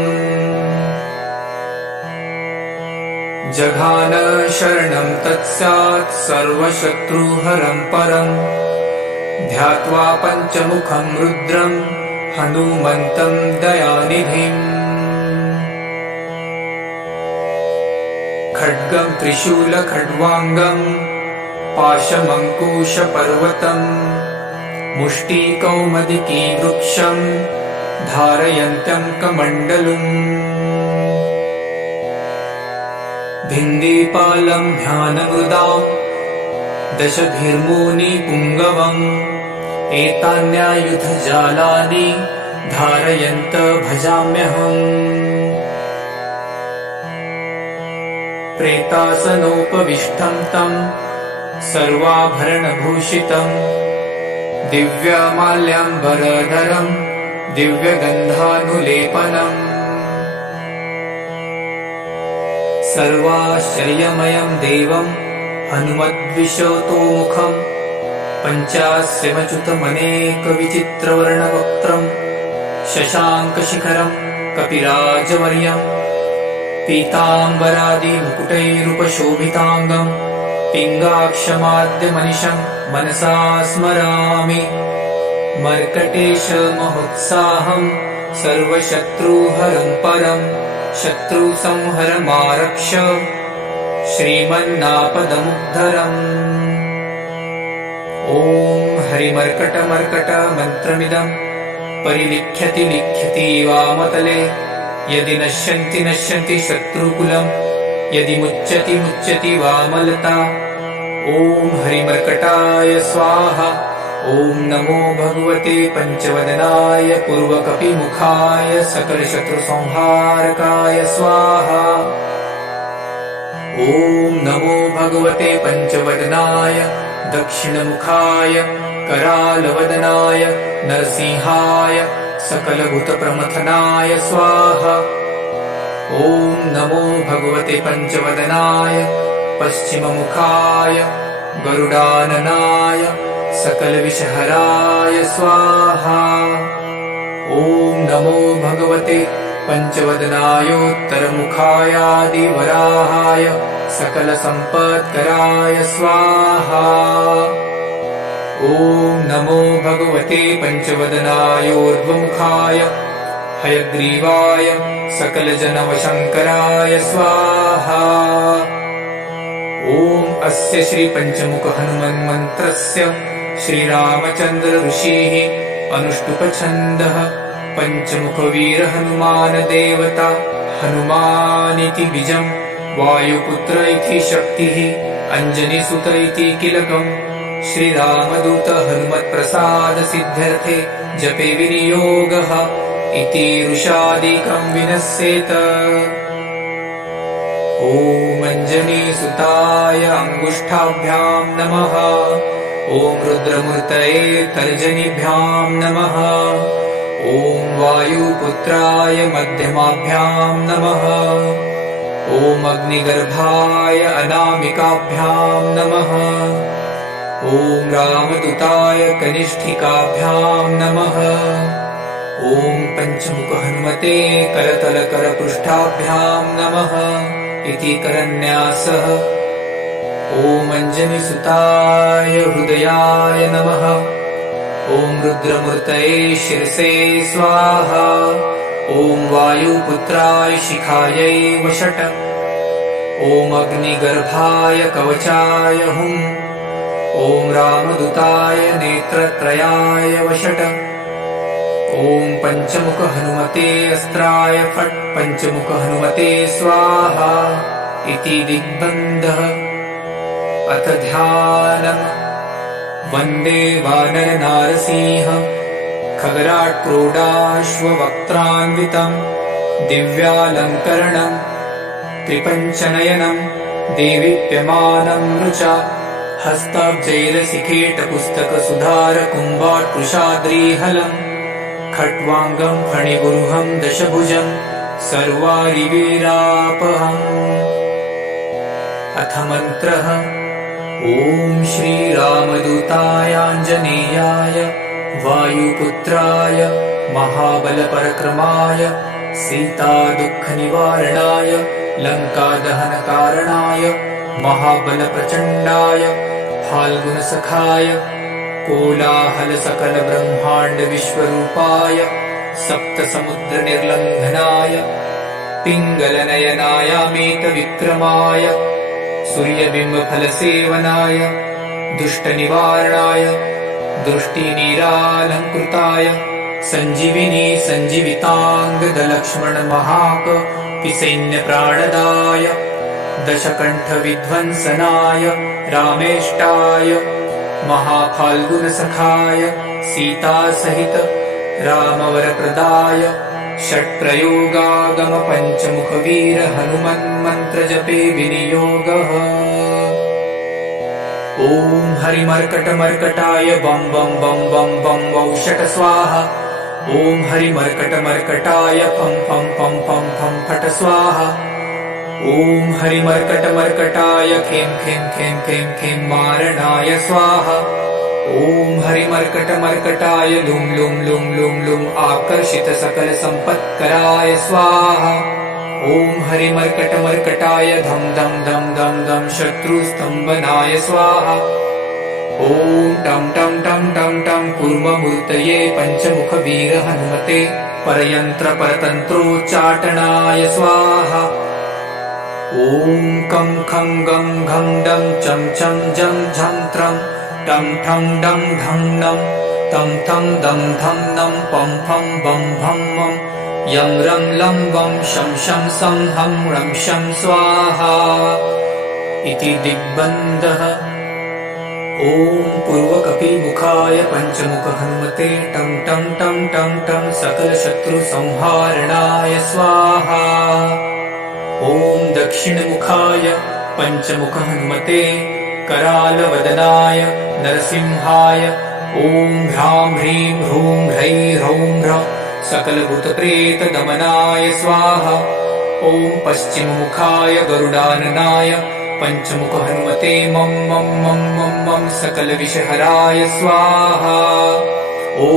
जघान शरणं तत्स्यात् सर्वशत्रुहरं परं ध्यात्वा पञ्चमुखं रुद्रं हनुमन्तं दयानिधिम्। खड्गं त्रिशूलखड्वाङ्गं पाशमङ्कुशपर्वतं मुष्टिकौमदिकी वृक्षं धारयन्तं कमण्डलुम्। भिन्दीपालं ध्यानमृदां दशभिर्मुनिपुङ्गवम् एतान्यायुधजालानि धारयन्त भजाम्यहम्। प्रेतासनोपविष्टं तं सर्वाभरणभूषितं दिव्यमाल्याम्बरधरं दिव्यगन्धानुलेपनम्। सर्वाश्चर्यमयं देवं हनुमद्विशतोमुखं पञ्चास्यमच्युतमनेकविचित्रवर्णवक्त्रं शशाङ्कशिखरं कपिराजवर्यं पीताम्बरादिमुकुटैरुपशोभिताङ्गं पिङ्गाक्षमाद्यमनिशं मनसा स्मरामि। मर्कटेशमहोत्साहं सर्वशत्रुहरं परं शत्रुसंहरमारक्ष श्रीमन्नापदमुद्धरम्। ॐ हरिमर्कटमर्कट मन्त्रमिदं परिलिख्यति लिख्यति वामतले यदि नश्यन्ति नश्यन्ति शत्रुकुलं यदि मुच्यति मुच्यति वामलता। ॐ हरिमर्कटाय स्वाहा। ॐ नमो भगवते पञ्चवदनाय पूर्वकपिमुखाय सकलशत्रुसंहारकाय स्वाहा। ॐ नमो भगवते पञ्चवदनाय दक्षिणमुखाय करालवदनाय नरसिंहाय सकलभूतप्रमथनाय स्वाहा। ॐ नमो भगवते पञ्चवदनाय पश्चिममुखाय गरुडाननाय सकलविषहराय स्वाहा। ॐ नमो भगवते पञ्चवदनायोत्तरमुखायादिवराहाय सकलसम्पत्कराय स्वाहा। ॐ नमो भगवते पञ्चवदनायोर्ध्वमुखाय हयग्रीवाय सकलजनवशङ्कराय स्वाहा। ॐ ॐ अस्य श्री पंचमुख हनुमन्मन्त्रस्य श्रीरामचन्द्र ऋषिः अनुष्टुप् पंचमुखवीर हनुमान देवता हनुमानिति बीजम् वायुपुत्र इति शक्तिः अंजनीसुत इति कीलकम् श्रीरामदूत हनुमत्प्रसाद सिद्ध्यर्थे जपे विनियोगः इति ऋषादिकं विनश्येत। ॐ अंजनीसुताय अंगुष्ठाभ्यां नमः। ॐ रुद्रमूर्तये तर्जनीभ्यां नमः। ॐ वायुपुत्राय मध्यमाभ्यां नमः। ॐ अग्निगर्भाय अनामिकाभ्यां नमः। ॐ रामदूताय कनिष्ठिकाभ्यां नमः। ॐ पंचमुख हनुमते करतलकरपृष्ठाभ्यां नमः इति करन्यासः। ॐ अंजनीसुताय हृदयाय नमः। ॐ रुद्रमूर्तये शिरसे स्वाहा। ॐ वायुपुत्राय शिखायै वषट्। ॐ अग्निगर्भाय कवचाय हुम्। ॐ रामदूताय नेत्रत्रयाय वषट्। ॐ पंचमुख हनुमते अस्त्राय फट्। पंचमुख हनुमते स्वाहा इति दिग्बन्धः। अथ ध्यानम्। वन्दे वानर नारसिंह खगराट् क्रोडाश्ववक्त्रान्वितम् दिव्यालङ्करणम् त्रिपञ्चनयनम् देवीप्यमानम् रुचा हस्ताब्जैरसिकेटपुस्तकसुधारकुम्भाट्कुशाद्रीहलम् खट्वाङ्गम् फणिगुरुहम् दशभुजम् सर्वारिवीरापहम्। अथ मन्त्रः। ॐ श्रीरामदूताय आञ्जनेयाय वायुपुत्राय महाबलपरक्रमाय सीतादुःखनिवारणाय लङ्कादहनकारणाय महाबलप्रचण्डाय फाल्गुनसखाय कोलाहलसकलब्रह्माण्डविश्वरूपाय सप्तसमुद्रनिर्लङ्घनाय पिङ्गलनयनायामेतविक्रमाय सूर्यबिम्बफलसेवनाय दुष्टनिवारणाय दृष्टिनीरालङ्कृताय सञ्जीविनी सञ्जीविताङ्गदलक्ष्मणमहाकपिसैन्यप्राणदाय दशकण्ठविध्वंसनाय रामेष्टाय महाफाल्गुनसखाय सीतासहित रामवरप्रदाय षट्प्रयोगागम पंचमुखवीर हनुमन्मन्त्रजपे विनियोगः। ॐ हरिमर्कटमर्कटाय बं बं बं बं बं वौषट स्वाहा। ॐ हरिमर्कटमर्कटाय फं फं फं फं फं फट स्वाहा। ॐ हरिमर्कटमर्कटाय खें खें खें खें खें मारणाय स्वाहा। ॐ हरिमर्कटमर्कटाय लुं लुं लुं लुं लुं आकर्षित सकल संपत्कराय स्वाहा। ॐ हरिमर्कटमर्कटाय धं धं धं धं धं शत्रुस्तंभनाय स्वाहा। ॐ टं टं टं टं टं कूर्ममूर्तये पंचमुखवीर हनुमते परयन्त्रपरतन्त्रोच्चाटनाय स्वाहा। ॐ कं खं गं घं डं चं चं जं झं त्रं टं ठं डं ढं नं तं थं दं धं नं पं फं बं भं मं यं रं लं वं शं शं सं हं रं शं स्वाहा इति दिग्बन्धः। ॐ पूर्वकपिमुखाय पंचमुख हनुमते टं टं टं टं टं सकलशत्रुसंहारणाय स्वाहा। ॐ दक्षिणमुखाय पंचमुख हनुमते करालवदनाय नरसिंहाय ॐ ह्रां ह्रीं ह्रूं ह्रैं ह्रौं ह्रः सकलभूतप्रेतदमनाय स्वाहा। ॐ पश्चिममुखाय गरुडाननाय पंचमुख हनुमते मं मं मं मं मं सकलविषहराय स्वाहा। ॐ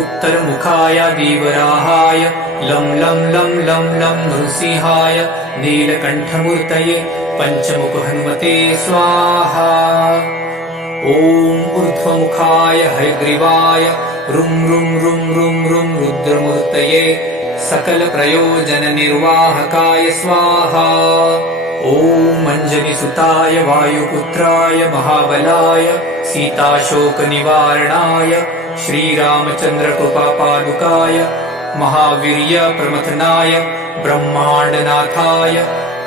उत्तरमुखाय देवराहाय लं लं लं लं लं नृसिंहाय नीलकण्ठमूर्तये पंचमुख हनुमते स्वाहा। ॐ ऊर्ध्वमुखाय हयग्रीवाय रुं रुं रुं रुं रुं रुद्रमूर्तये सकलप्रयोजननिर्वाहकाय स्वाहा। ॐ ॐ अञ्जनिसुताय वायुपुत्राय महाबलाय सीताशोकनिवारणाय श्रीरामचन्द्रकृपापादुकाय महावीर्यप्रमथनाय ब्रह्माण्डनाथाय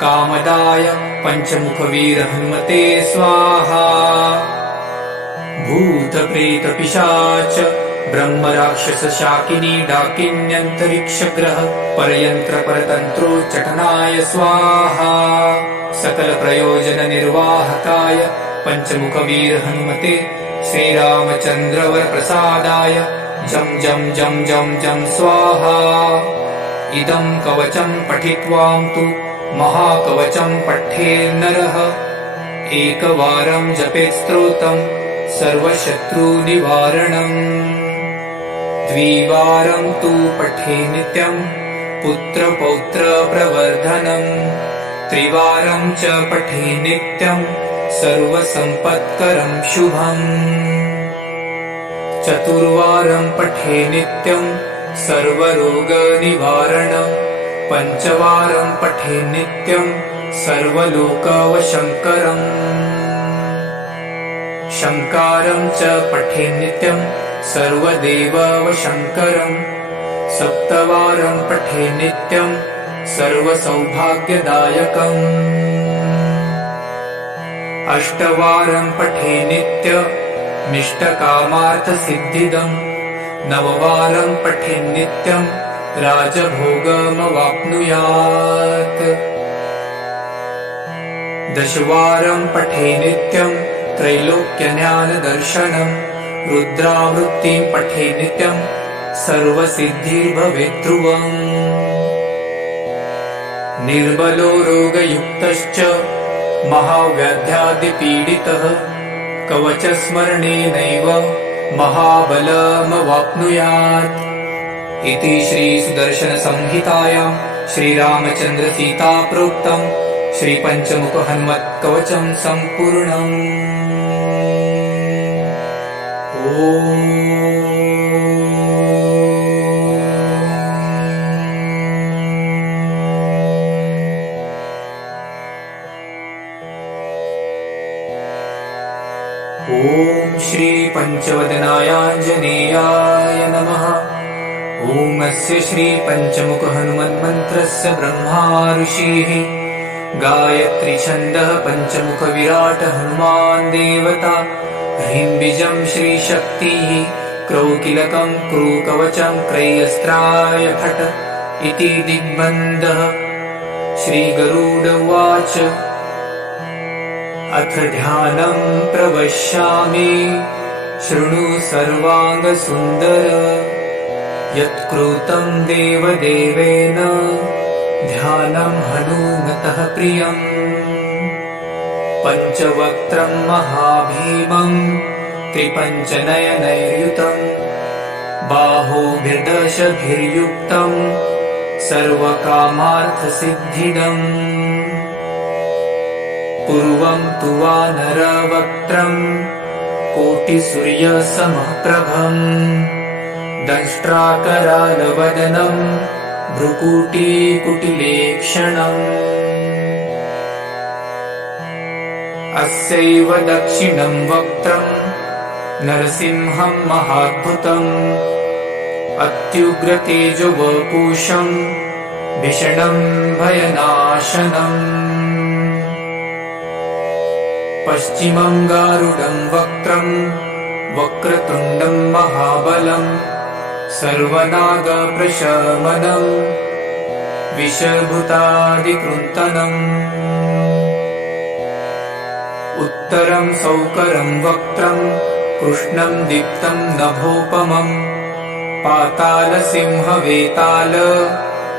कामदाय पञ्चमुखवीरहनुमते स्वाहा। भूतप्रेतपिशाच ब्रह्मराक्षसशाकिनी डाकिन्यन्तरिक्षग्रह परयन्त्रपरतन्त्रोच्चाटनाय स्वाहा। सकलप्रयोजननिर्वाहकाय पञ्चमुखवीरहनुमते श्रीरामचन्द्रवरप्रसादाय जं जं जं जं जं स्वाहा। इदं कवचं पठित्वां तु महाकवचं पठेन्नरः एकवारं जपेत् स्तोत्रं सर्वशत्रुनिवारणम्। द्विवारं तु पठे नित्यं पुत्रपौत्रप्रवर्धनम्। त्रिवारं च पठे नित्यं सर्वसम्पत्करं शुभम्। चतुर्वारं पठे नित्यं सर्वरोगनिवारणम्। पञ्चवारं पठे नित्यं सर्वलोकवशङ्करम्। शङ्कारं च पठे नित्यं सर्वदेववशङ्करम्। सप्तवारं पठे नित्यं सर्वसौभाग्यदायकम्। अष्टवारं पठे नित्यमिष्टकामार्थसिद्धिदम्। नववारं पठे नित्यं राजभोगमवाप्नुयात्। दशवारं पठे नित्यं त्रैलोक्यज्ञानदर्शनम्। रुद्रावृत्तिं पठे नित्यं सर्वसिद्धिर्भवेत् ध्रुवम्। निर्बलो रोगयुक्तश्च महाव्याध्यादिपीडितः कवचस्मरणेनैव महाबलमवाप्नुयात्। इति श्रीसुदर्शनसंहितायां श्रीरामचन्द्रसीताप्रोक्तं श्रीपञ्चमुखहनुमत्कवचं सम्पूर्णम्। ॐ श्रीपञ्चवदनायाञ्जनेयाय नमः। ॐ अस्य श्रीपञ्चमुखहनुमन्मन्त्रस्य ब्रह्मा ऋषिः गायत्री छन्दः पञ्चमुखविराट हनुमान् देवता। ह्रीं बीजं श्रीशक्तिः क्रौकिलकं क्रूकवचं क्रय्यस्त्राय फट् इति दिग्बन्धः। श्रीगरुड उवाच अथ ध्यानं प्रवक्ष्यामि शृणु सर्वाङ्गसुन्दर। यत्कृतं देवदेवेन ध्यानं हनुमतः प्रियम्। पञ्चवक्त्रं महाभीमं त्रिपञ्चनयनैर्युतं। बाहुभिर्दशभिर्युक्तं सर्वकामार्थसिद्धिदम्। पूर्वं तु वानरवक्त्रं कोटिसूर्यसमप्रभम्। दंष्ट्राकरालवदनं भ्रुकुटिकुटिलेक्षणम्। अस्यैव दक्षिणं वक्त्रं नरसिंहं महाद्भुतम्। अत्युग्रतेजोवपुषं भीषणं भयनाशनम्। पश्चिमं गारुडं वक्त्रं वक्रतुण्डं महाबलम्। सर्वनागप्रशमनम् विषभूतादिकृन्तनम्। उत्तरं सौकरं वक्त्रं कृष्णं दीप्तं नभोपमम्। पातालसिंहवेताल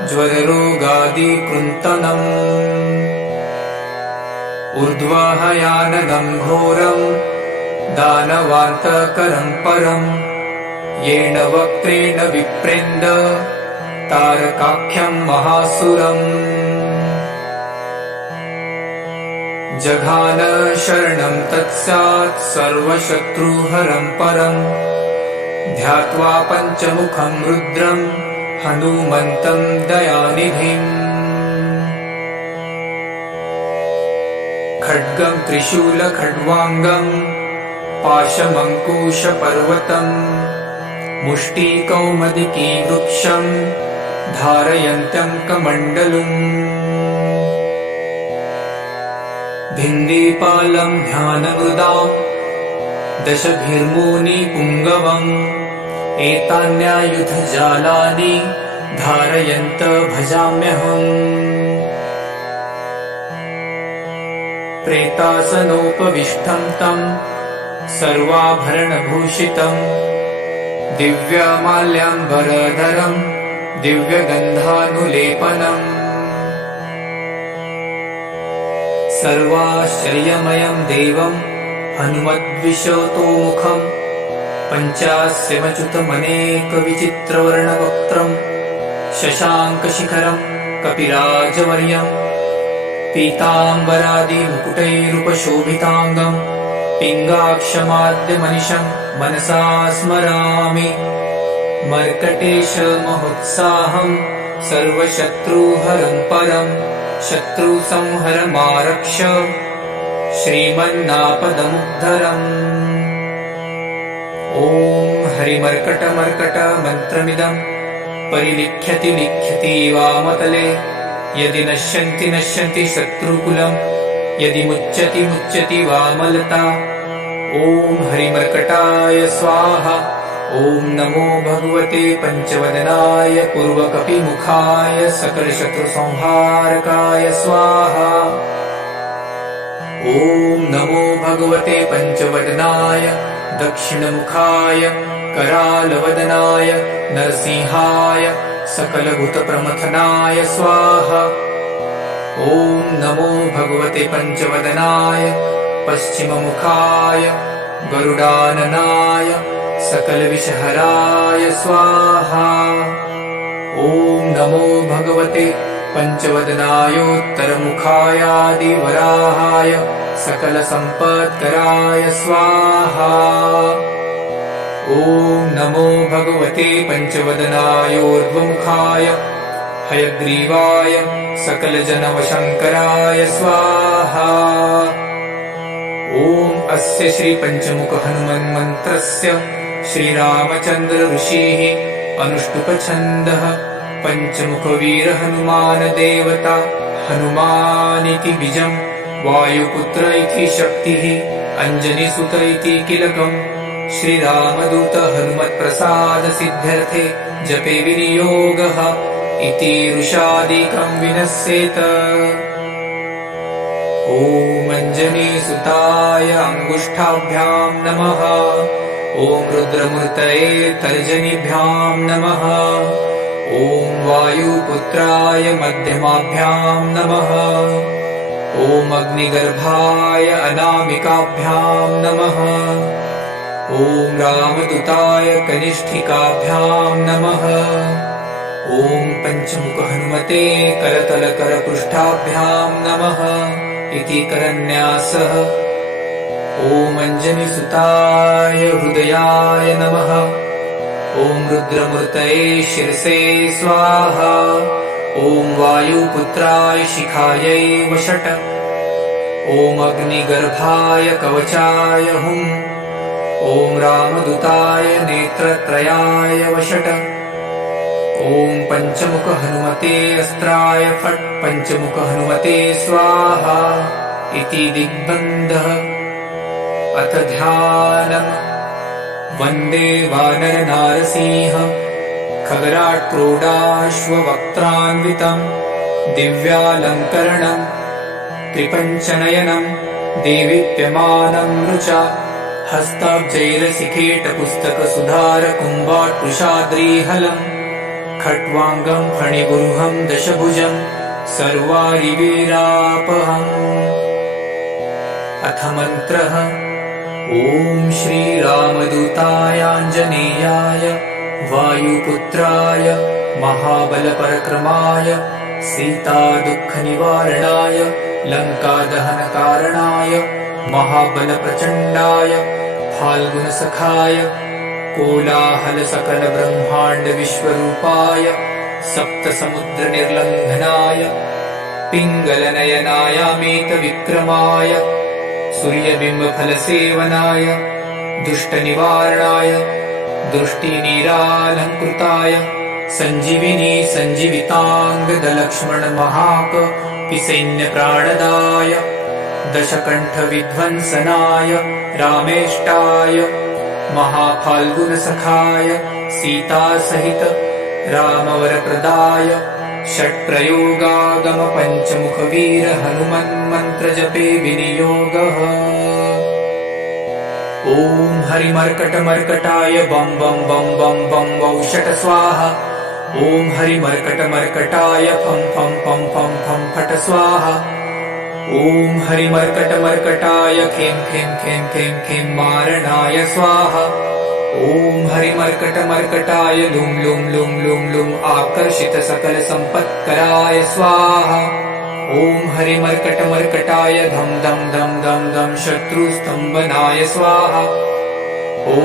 ज्वररोगादिकृन्तनम्। ऊर्ध्वहयानदं घोरं दानवान्तकरं परम्। येन वक्त्रेण विप्रेन्द तारकाख्यं महासुरम्। जघान शरणं तत्स्यात् सर्वशत्रुहरं परम्। ध्यात्वा पञ्चमुखं रुद्रं हनुमन्तं दयानिधिम्। खड्गं त्रिशूलखड्वाङ्गं पाशमङ्कुशपर्वतं मुष्टिकौमदिकी वृक्षं धारयन्तं कमण्डलुम् भिन्दीपालं ध्यानमृदां दशभिर्मुनिपुङ्गवम् एतान्यायुधजालानि धारयन्त भजाम्यहम् प्रेतासनोपविष्टं तं सर्वाभरणभूषितं दिव्यमाल्याम्बरधरं दिव्यगन्धानुलेपनम् सर्वाश्चर्यमयं देवं हनुमद्विशतोमुखं पञ्चास्यमच्युतमनेकविचित्रवर्णवक्त्रं शशाङ्कशिखरं कपिराजवर्यं पीताम्बरादिमुकुटैरुपशोभिताङ्गं पिङ्गाक्षमाद्यमनिशं मनसा स्मरामि मर्कटेशमहोत्साहं सर्वशत्रुहरं परं शत्रुसंहरमारक्ष श्रीमन्नापदमुद्धरम् ॐ हरिमर्कटमर्कट मन्त्रमिदं परिलिख्यति लिख्यति वामतले यदि नश्यन्ति नश्यन्ति शत्रुकुलं यदि मुच्यति मुच्यति वामलता ॐ हरिमर्कटाय स्वाहा ॐ नमो भगवते पञ्चवदनाय पूर्वकपिमुखाय सकलशत्रुसंहारकाय स्वाहा ॐ नमो भगवते पञ्चवदनाय दक्षिणमुखाय करालवदनाय नरसिंहाय सकलभूतप्रमथनाय स्वाहा ॐ नमो भगवते पञ्चवदनाय पश्चिममुखाय गरुडाननाय सकलविषहराय स्वाहा ॐ नमो भगवते पञ्चवदनायोत्तरमुखायादिवराहाय सकलसम्पत्कराय स्वाहा ॐ नमो भगवते पञ्चवदनायोर्ध्वमुखाय हयग्रीवाय सकलजनवशङ्कराय स्वाहा ॐ अस्य श्रीपञ्चमुखहनुमन्मन्त्रस्य श्रीरामचन्द्र ऋषिः अनुष्टुपछन्दः पञ्चमुखवीरहनुमानदेवता हनुमानिति बीजं वायुपुत्र इति शक्तिः अञ्जनीसुत इति किलकम् श्रीरामदूत हनुमत्प्रसादसिद्ध्यर्थे जपे विनियोगः इति ऋषादिकं विनश्येत ॐ अञ्जनीसुताय अङ्गुष्ठाभ्यां नमः ॐ रुद्रमूर्तये तर्जनीभ्यां नमः ॐ वायुपुत्राय मध्यमाभ्यां नमः ॐ अग्निगर्भाय अनामिकाभ्यां नमः ॐ रामदूताय कनिष्ठिकाभ्यां नमः ॐ पञ्चमुखहनुमते करतलकरपृष्ठाभ्यां नमः इति करन्यासः ॐ अञ्जनीसुताय हृदयाय नमः ॐ रुद्रमूर्तये शिरसे स्वाहा ॐ वायुपुत्राय शिखायै वषट् ॐ अग्निगर्भाय कवचाय हुम् ॐ रामदूताय नेत्रत्रयाय वषट् ॐ पञ्चमुखहनुमते अस्त्राय फट् पञ्चमुखहनुमते स्वाहा इति दिग्बन्धः अथ ध्यानम् वन्दे वानरनारसिंह खगराट्क्रोडाश्ववक्त्रान्वितं दिव्यालङ्करणं त्रिपञ्चनयनं देवीप्यमानं रुचा हस्ताब्जैरसिकेटपुस्तकसुधारकुम्भाट्कुशाद्रीहलम् खट्वाङ्गं फणिगुरुहं दशभुजं सर्वारिवीरापहम् अथ मन्त्रः ॐ श्रीरामदूतायाञ्जनेयाय वायुपुत्राय महाबलपरक्रमाय सीतादुःखनिवारणाय लङ्कादहनकारणाय महाबलप्रचण्डाय फाल्गुनसखाय कोलाहलसकलब्रह्माण्डविश्वरूपाय सप्तसमुद्रनिर्लङ्घनाय पिङ्गलनयनायामेतविक्रमाय सूर्यबिम्बफलसेवनाय दुष्टनिवारणाय दृष्टिनिरालङ्कृताय सञ्जीविनी सञ्जीविताङ्गदलक्ष्मणमहाकपिसैन्यप्राणदाय दशकण्ठविध्वंसनाय रामेष्टाय महाफाल्गुनसखाय सीतासहित रामवरप्रदाय षट्प्रयोगागम पञ्चमुखवीर हनुमन्मन्त्रजपे विनियोगः। ॐ हरिमर्कटमर्कटाय बं बं बं बं बं वौषट स्वाहा। ॐ हरिमर्कटमर्कटाय फं फं फं फं फं फट स्वाहा। ॐ हरिमर्कटमर्कटाय खें खें खें खें खें मारणाय स्वाहा। ॐ हरिमर्कटमर्कटाय लुं लुं लुं लुं लुं आकर्षित सकल सम्पत्कराय स्वाहा। ॐ हरिमर्कटमर्कटाय धं धं धं धं धं शत्रुस्तम्भनाय स्वाहा। ॐ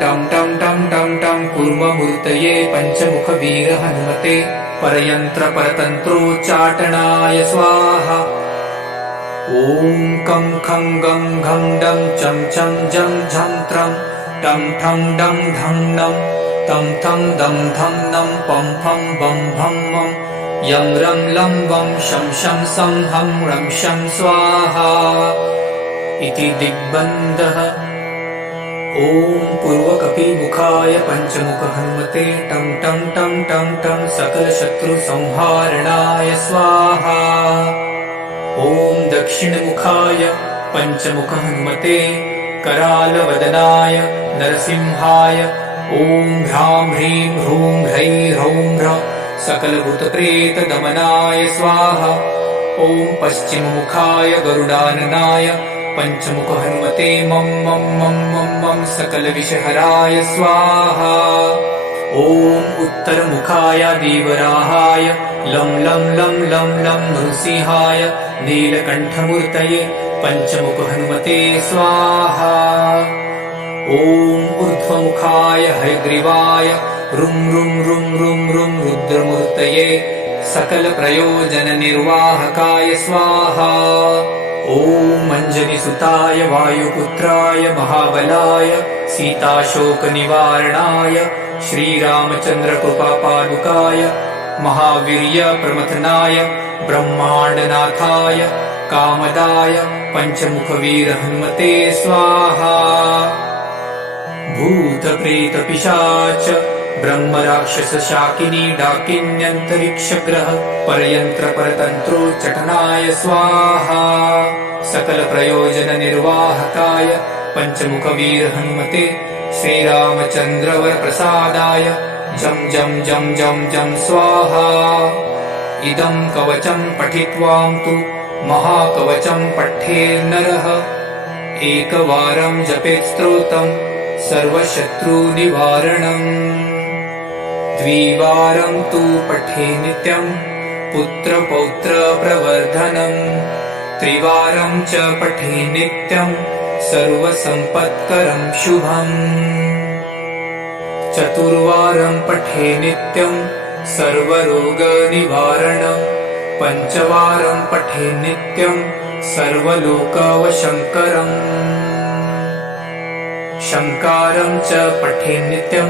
टं टं टं टं टं कूर्ममूर्तये पञ्चमुखवीर हनुमते परयन्त्रपरतन्त्रोच्चाटनाय स्वाहा। ॐ कं खं गं घं डं चं चं जं झं त्रं टं ठं डं ढं नं तं थं दं धं नं पं फं बं भं मं यं रं लं वं शं शं सं हं रं शं स्वाहा इति दिग्बन्धः। ॐ पूर्वकपिमुखाय पञ्चमुख हनुमते टं टं टं टं टं सकलशत्रुसंहारणाय स्वाहा। ॐ दक्षिणमुखाय पञ्चमुख हनुमते करालवदनाय नरसिंहाय ॐ ह्रां ह्रीं ह्रूं ह्रैं ह्रौं ह्रः सकलभूतप्रेतदमनाय स्वाहा। ॐ पश्चिममुखाय गरुडाननाय पञ्चमुख हनुमते मं मं मं मं मं सकलविषहराय स्वाहा। ॐ उत्तरमुखाय देवराहाय लं लं लं लं लं नृसिंहाय नीलकण्ठमूर्तये पञ्चमुख हनुमते स्वाहा। ॐ ऊर्ध्वमुखाय हयग्रीवाय रुं रुं रुं रुं रुं रुद्रमूर्तये सकलप्रयोजननिर्वाहकाय स्वाहा। ॐ अञ्जनिसुताय वायुपुत्राय महाबलाय सीताशोकनिवारणाय श्रीरामचन्द्रकृपापादुकाय महावीर्यप्रमथनाय ब्रह्माण्डनाथाय कामदाय पञ्चमुखवीर हनुमते स्वाहा। भूतप्रेतपिशाच ब्रह्मराक्षसशाकिनी डाकिन्यन्तरिक्षग्रह परयन्त्रपरतन्त्रोच्चटनाय स्वाहा। सकलप्रयोजननिर्वाहकाय पञ्चमुखवीर हनुमते श्रीरामचन्द्रवरप्रसादाय जं जं जं जं जं स्वाहा। इदं कवचं पठित्वां तु महाकवचं पठेन्नरः एकवारं जपेत् स्तोत्रं सर्वशत्रुनिवारणम्। द्विवारं तु पठे नित्यं पुत्रपौत्रप्रवर्धनम्। त्रिवारं च पठे नित्यं सर्वसम्पत्करं शुभम्। चतुर्वारं पठे नित्यं सर्वरोगनिवारणम्। पञ्चवारं पठे नित्यं सर्वलोकवशङ्करम्। शङ्कारं च पठे नित्यं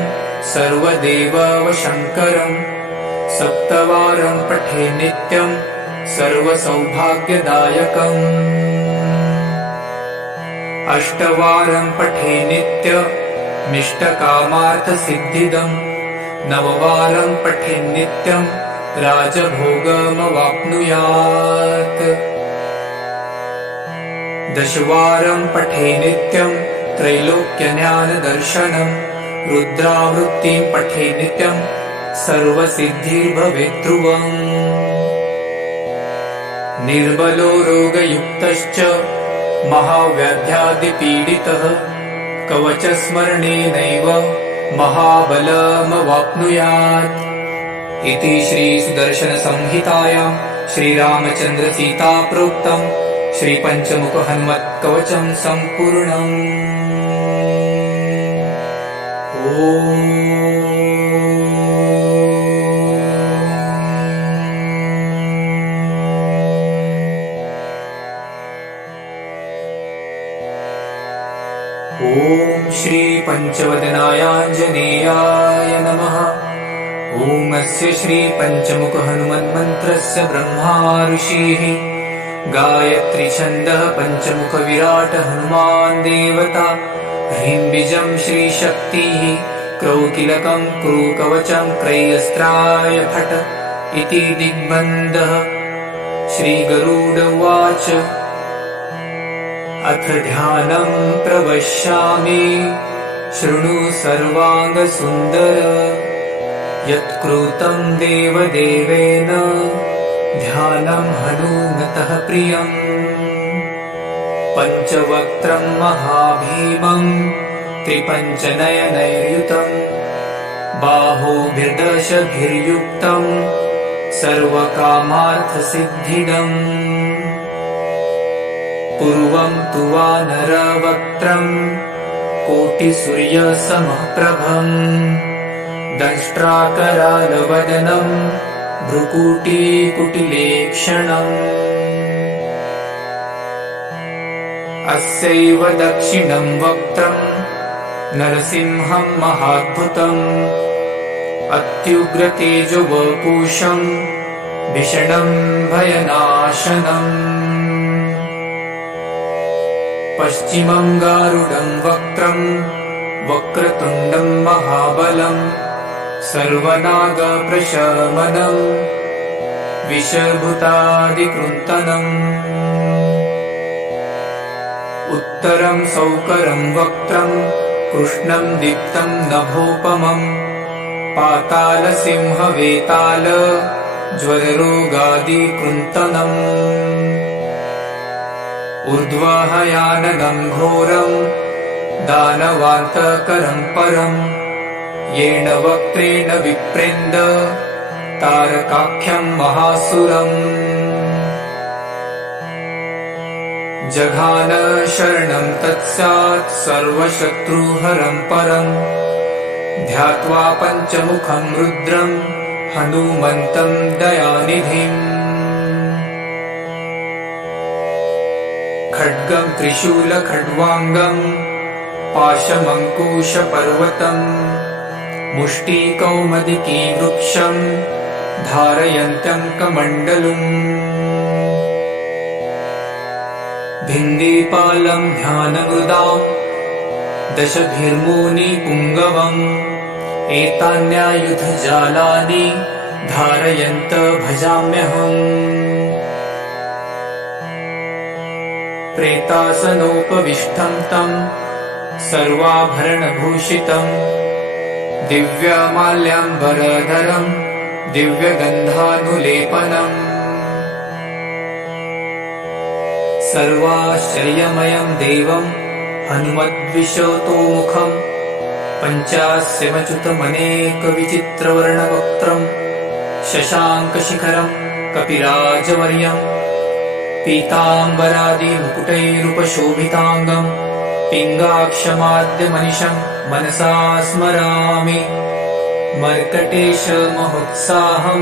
सर्वदेववशङ्करम्। सप्तवारं पठे नित्यं सर्वसौभाग्यदायकम्। अष्टवारं पठे नित्यमिष्टकामार्थसिद्धिदम्। नववारं पठे नित्यं राजभोगमवाप्नुयात्। दशवारं पठे नित्यं त्रैलोक्यज्ञानदर्शनम्। रुद्रावृत्तिं पठे नित्यं सर्वसिद्धिर्भवेत् ध्रुवम्। निर्बलो रोगयुक्तश्च महाव्याध्यादिपीडितः कवचस्मरणेनैव महाबलमवाप्नुयात् इति श्रीसुदर्शनसंहितायां श्रीरामचन्द्रसीताप्रोक्तं श्रीपञ्चमुख हनुमत्कवचं सम्पूर्णम्। ॐ ॐ श्री पञ्चवदनायाञ्जनेयाय नमः। ॐ अस्य श्री पञ्चमुख हनुमन्मन्त्रस्य ब्रह्मा ऋषिः गायत्री छन्दः पञ्चमुख विराट हनुमान् देवता। ह्रीं बीजं श्रीशक्तिः क्रौकिलकं क्रूकवचं क्रयस्त्राय फट इति दिग्बन्धः। श्रीगरुड उवाच अथ ध्यानं प्रवक्ष्यामि शृणु सर्वाङ्गसुन्दर। यत्कृतं देवदेवेन ध्यानं हनुमतः प्रियम्। पञ्चवक्त्रं महाभीमं त्रिपञ्चनयनैर्युतं बाहुभिर्दशभिर्युक्तं सर्वकामार्थसिद्धिदम्। पूर्वं तु वानरवक्त्रं कोटिसूर्यसमप्रभम् दंष्ट्राकरालवदनं भ्रुकुटिकुटिलेक्षणम्। अस्यैव दक्षिणं वक्त्रं नरसिंहं महाद्भुतम् अत्युग्रतेजोवपुषं भीषणं भयनाशनम्। पश्चिमं गारुडं वक्त्रं वक्रतुण्डं महाबलं सर्वनागप्रशमनं विषभूतादिकृन्तनम्। उत्तरं सौकरं वक्त्रं कृष्णं दीप्तं नभोपमं पातालसिंहवेताल ज्वररोगादिकृन्तनम्। ऊर्ध्वहयाननं घोरं दानवान्तकरं परं येन वक्त्रेण विप्रेन्द तारकाख्यं महासुरम्। जघान शरणं तत्स्यात् सर्वशत्रुहरं परं ध्यात्वा पञ्चमुखं रुद्रं हनुमन्तं दयानिधिम्। खड्गं त्रिशूलखड्वाङ्गं पाशमङ्कुशपर्वतं मुष्टिकौमदिकीवृक्षं धारयन्त्यङ्कमण्डलम्। भिन्दीपालं ध्यानमृदां दशभिर्मुनिपुङ्गवम् एतान्यायुधजालानि धारयन्त भजाम्यहम्। प्रेतासनोपविष्टं तं सर्वाभरणभूषितं दिव्यमाल्याम्बरधरं दिव्यगन्धानुलेपनम्। सर्वाश्चर्यमयं देवं हनुमद्विशतोमुखं पञ्चास्यमच्युतमनेकविचित्रवर्णवक्त्रं शशाङ्कशिखरं कपिराजवर्यं पीताम्बरादिमुकुटैरुपशोभिताङ्गं पिङ्गाक्षमाद्यमनिशं मनसा स्मरामि। मर्कटेशमहोत्साहं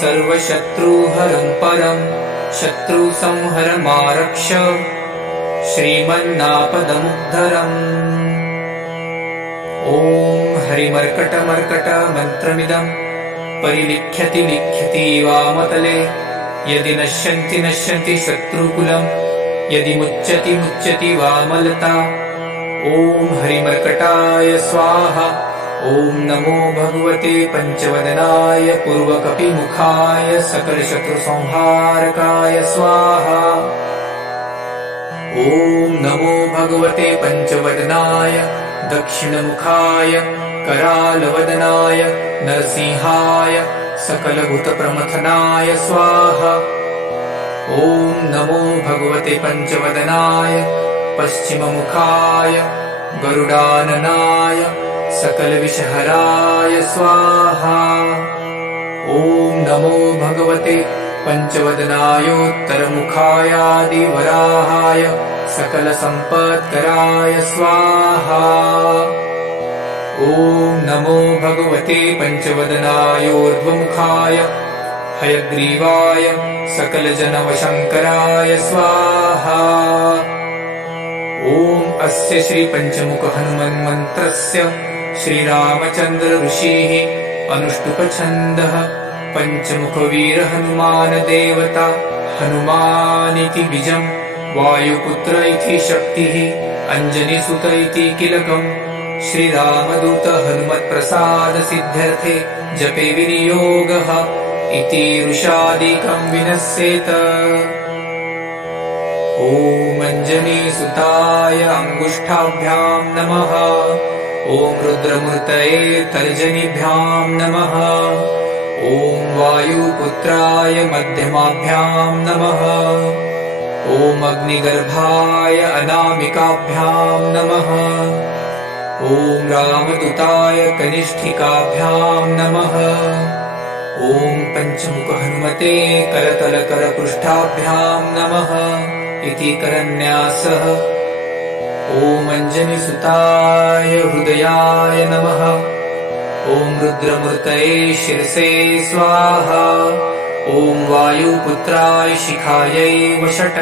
सर्वशत्रुहरं परं शत्रुसंहरमारक्ष श्रीमन्नापदमुद्धरम्। ॐ हरिमर्कटमर्कट मन्त्रमिदं परिलिख्यति लिख्यति वामतले यदि नश्यन्ति नश्यन्ति शत्रुकुलं यदि मुच्यति मुच्यति वामलता। ॐ हरिमर्कटाय स्वाहा। ॐ नमो भगवते पञ्चवदनाय पूर्वकपिमुखाय सकलशत्रुसंहारकाय स्वाहा। ॐ नमो भगवते पञ्चवदनाय दक्षिणमुखाय करालवदनाय नरसिंहाय सकलभूतप्रमथनाय स्वाहा। ॐ नमो भगवते पञ्चवदनाय पश्चिममुखाय गरुडाननाय सकलविषहराय स्वाहा। ॐ नमो भगवते पञ्चवदनायोत्तरमुखायादिवराहाय सकलसम्पत्कराय स्वाहा। ॐ नमो भगवते पञ्चवदनायोर्ध्वमुखाय हयग्रीवाय सकलजनवशङ्कराय स्वाहा। ॐ अस्य श्री पंचमुख हनुमन्मन्त्रस्य श्रीरामचन्द्र ऋषिः अनुष्टुप छन्दः पंचमुखवीर हनुमान देवता हनुमानिति बीजम् वायुपुत्र इति शक्तिः अंजनीसुत इति कीलकम् श्रीरामदूत हनुमत्प्रसाद सिद्ध्यर्थे जपे विनियोगः इति ऋषादिकम् विनश्येत। ॐ अंजनीसुताय अंगुष्ठाभ्याम् नमः। ॐ रुद्रमूर्तये तर्जनीभ्याम् नमः। ॐ वायुपुत्राय मध्यमाभ्याम् नमः। ॐ अग्निगर्भाय अनामिकाभ्याम् नमः। ॐ रामदूताय कनिष्ठिकाभ्याम् नमः। ॐ पंचमुख हनुमते करतलकरपृष्ठाभ्याम् नमः इति करन्यासः। ॐ अंजनीसुताय हृदयाय नमः। ॐ रुद्रमूर्तये शिरसे स्वाहा। ॐ वायुपुत्राय शिखायै वषट्।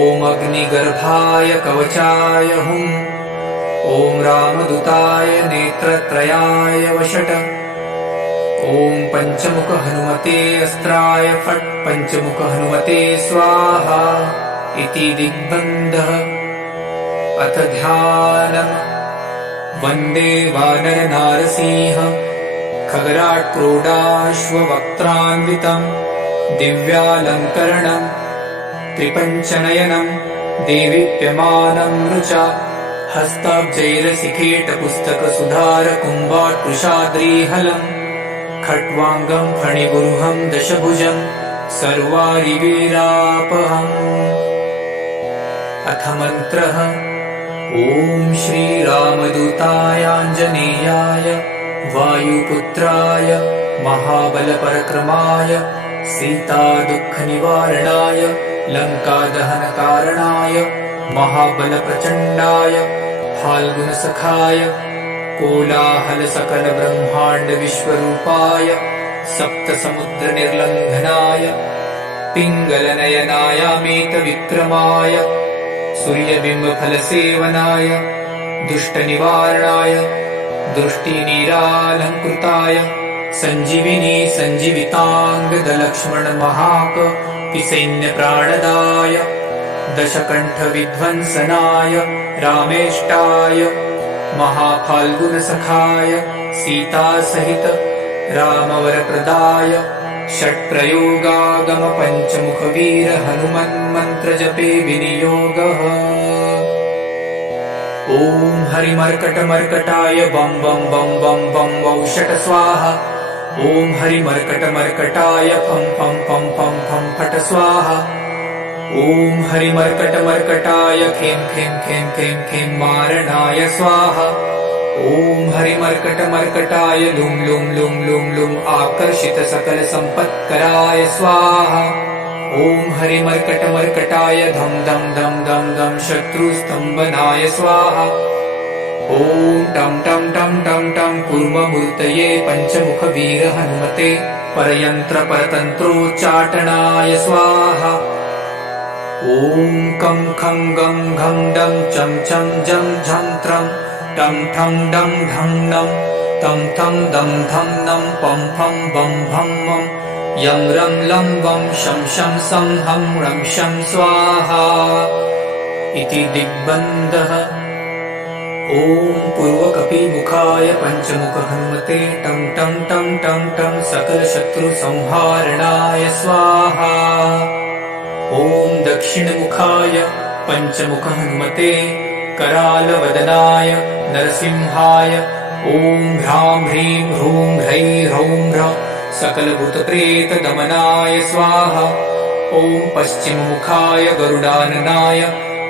ॐ अग्निगर्भाय कवचाय हुम्। ॐ रामदूताय नेत्रत्रयाय वषट्। ॐ पंचमुख हनुमते अस्त्राय फट्। पंचमुख हनुमते स्वाहा इति दिग्बन्धः। अथ ध्यानम्। वन्दे वानर नारसिंह खगराट् क्रोडाश्ववक्त्रान्वितम् दिव्यालङ्करणम् त्रिपञ्चनयनम् देवीप्यमानम् रुचा हस्ताब्जैरसिखेटपुस्तकसुधारकुम्भाट्कृशाद्रीहलम् खट्वाङ्गम् फणिगुरुहम् दशभुजम् सर्वारिवीरापहम्। अथ मन्त्रः। ॐ श्रीरामदूतायाञ्जनेयाय वायुपुत्राय महाबलपरक्रमाय सीतादुःखनिवारणाय लङ्कादहनकारणाय महाबलप्रचण्डाय फाल्गुनसखाय कोलाहलसकलब्रह्माण्डविश्वरूपाय सप्तसमुद्रनिर्लङ्घनाय पिङ्गलनयनायामेतविक्रमाय सूर्यबिम्बफलसेवनाय दुष्टनिवारणाय दृष्टिनीरालङ्कृताय सञ्जीविनी सञ्जीविताङ्गदलक्ष्मण महाकपिसैन्यप्राणदाय दशकण्ठविध्वंसनाय रामेष्टाय महाफाल्गुनसखाय सीतासहित रामवरप्रदाय षट्प्रयोगागम पंचमुखवीर हनुमन्मन्त्रजपे विनियोगः। ॐ हरिमर्कटमर्कटाय बं बं बं बं बं वौषट स्वाहा। ॐ हरिमर्कटमर्कटाय फं फं फं फं फं फट स्वाहा। ॐ हरिमर्कटमर्कटाय खें खें खें खें खें मारणाय स्वाहा। ॐ हरिमर्कटमर्कटाय लुं लुं लुं लुं लुं आकर्षित सकल संपत्कराय स्वाहा। ॐ हरिमर्कटमर्कटाय धं धं धं धं धं शत्रुस्तंभनाय स्वाहा। ॐ टं टं टं टं टं कूर्ममूर्तये पंचमुखवीर हनुमते परयन्त्रपरतन्त्रोच्चाटनाय स्वाहा। ॐ कं खं गं घं डं चं चं जं झं त्रं टं ठं डं ढं नं तं थं दं धं नं पं फं बं भं मं यं रं लं वं शं शं सं हं रं शं स्वाहा इति दिग्बन्धः। ॐ पूर्वकपिमुखाय पंचमुख हनुमते टं टं टं टं टं सकलशत्रुसंहारणाय स्वाहा। ॐ दक्षिणमुखाय पंचमुख हनुमते करालवदनाय नरसिंहाय ॐ ह्रां ह्रीं ह्रूं ह्रैं ह्रौं ह्रः सकलभूतप्रेतदमनाय स्वाहा। ॐ पश्चिममुखाय गरुडाननाय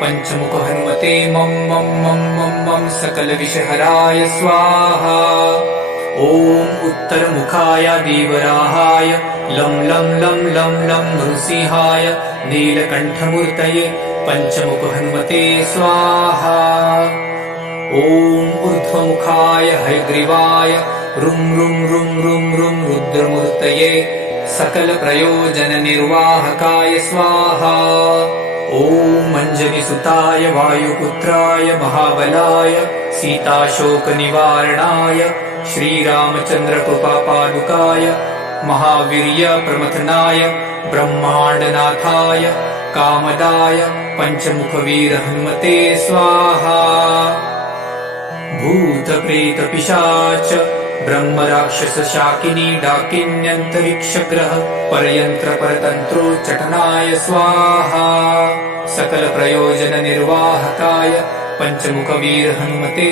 पंचमुख हनुमते मं मं मं मं मं सकलविषहराय स्वाहा। ॐ उत्तरमुखाय देवराहाय लं लं लं लं लं नृसिंहाय नीलकण्ठमूर्तये पंचमुख हनुमते स्वाहा। ॐ ऊर्ध्वमुखाय हयग्रीवाय रुं रुं रुं रुं रुं रुद्रमूर्तये सकलप्रयोजननिर्वाहकाय स्वाहा। ॐ ॐ अञ्जनिसुताय वायुपुत्राय महाबलाय सीताशोकनिवारणाय श्रीरामचन्द्रकृपापादुकाय महावीर्यप्रमथनाय ब्रह्माण्डनाथाय कामदाय पञ्चमुखवीरहनुमते स्वाहा। भूतप्रेतपिशाच ब्रह्मराक्षसशाकिनी डाकिन्यन्तरिक्षग्रह परयन्त्रपरतन्त्रोच्चाटनाय स्वाहा। सकलप्रयोजननिर्वाहकाय पञ्चमुखवीरहनुमते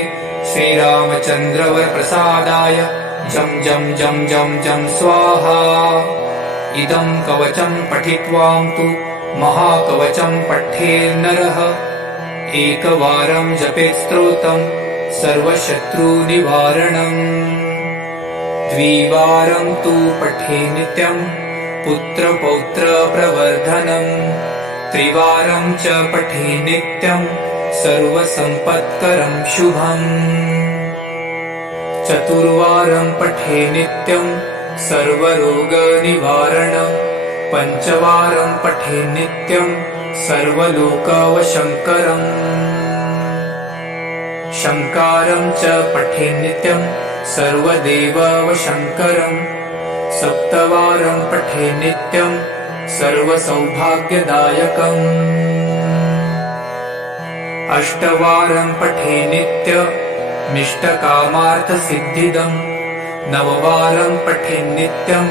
श्रीरामचन्द्रवरप्रसादाय जं जं जं जं जं स्वाहा। इदं कवचं पठित्वां तु महाकवचं पठेन्नरः एकवारं जपेत् स्तोत्रं सर्वशत्रुनिवारणम्। द्विवारं तु पठेत् नित्यं पुत्रपौत्रप्रवर्धनम्। त्रिवारं च पठेत् नित्यं सर्वसम्पत्करं शुभम्। चतुर्वारं पठेत् नित्यं सर्वरोगनिवारणम्। पञ्चवारं पठेत् नित्यं सर्वलोकवशङ्करम्। शङ्कारं च पठेत् नित्यं सर्वदेववशङ्करम्। सप्तवारं पठेत् नित्यं सर्वसौभाग्यदायकम्। अष्टवारं पठेत् नित्यमिष्टकामार्थसिद्धिदम्। नववारं पठेत् नित्यं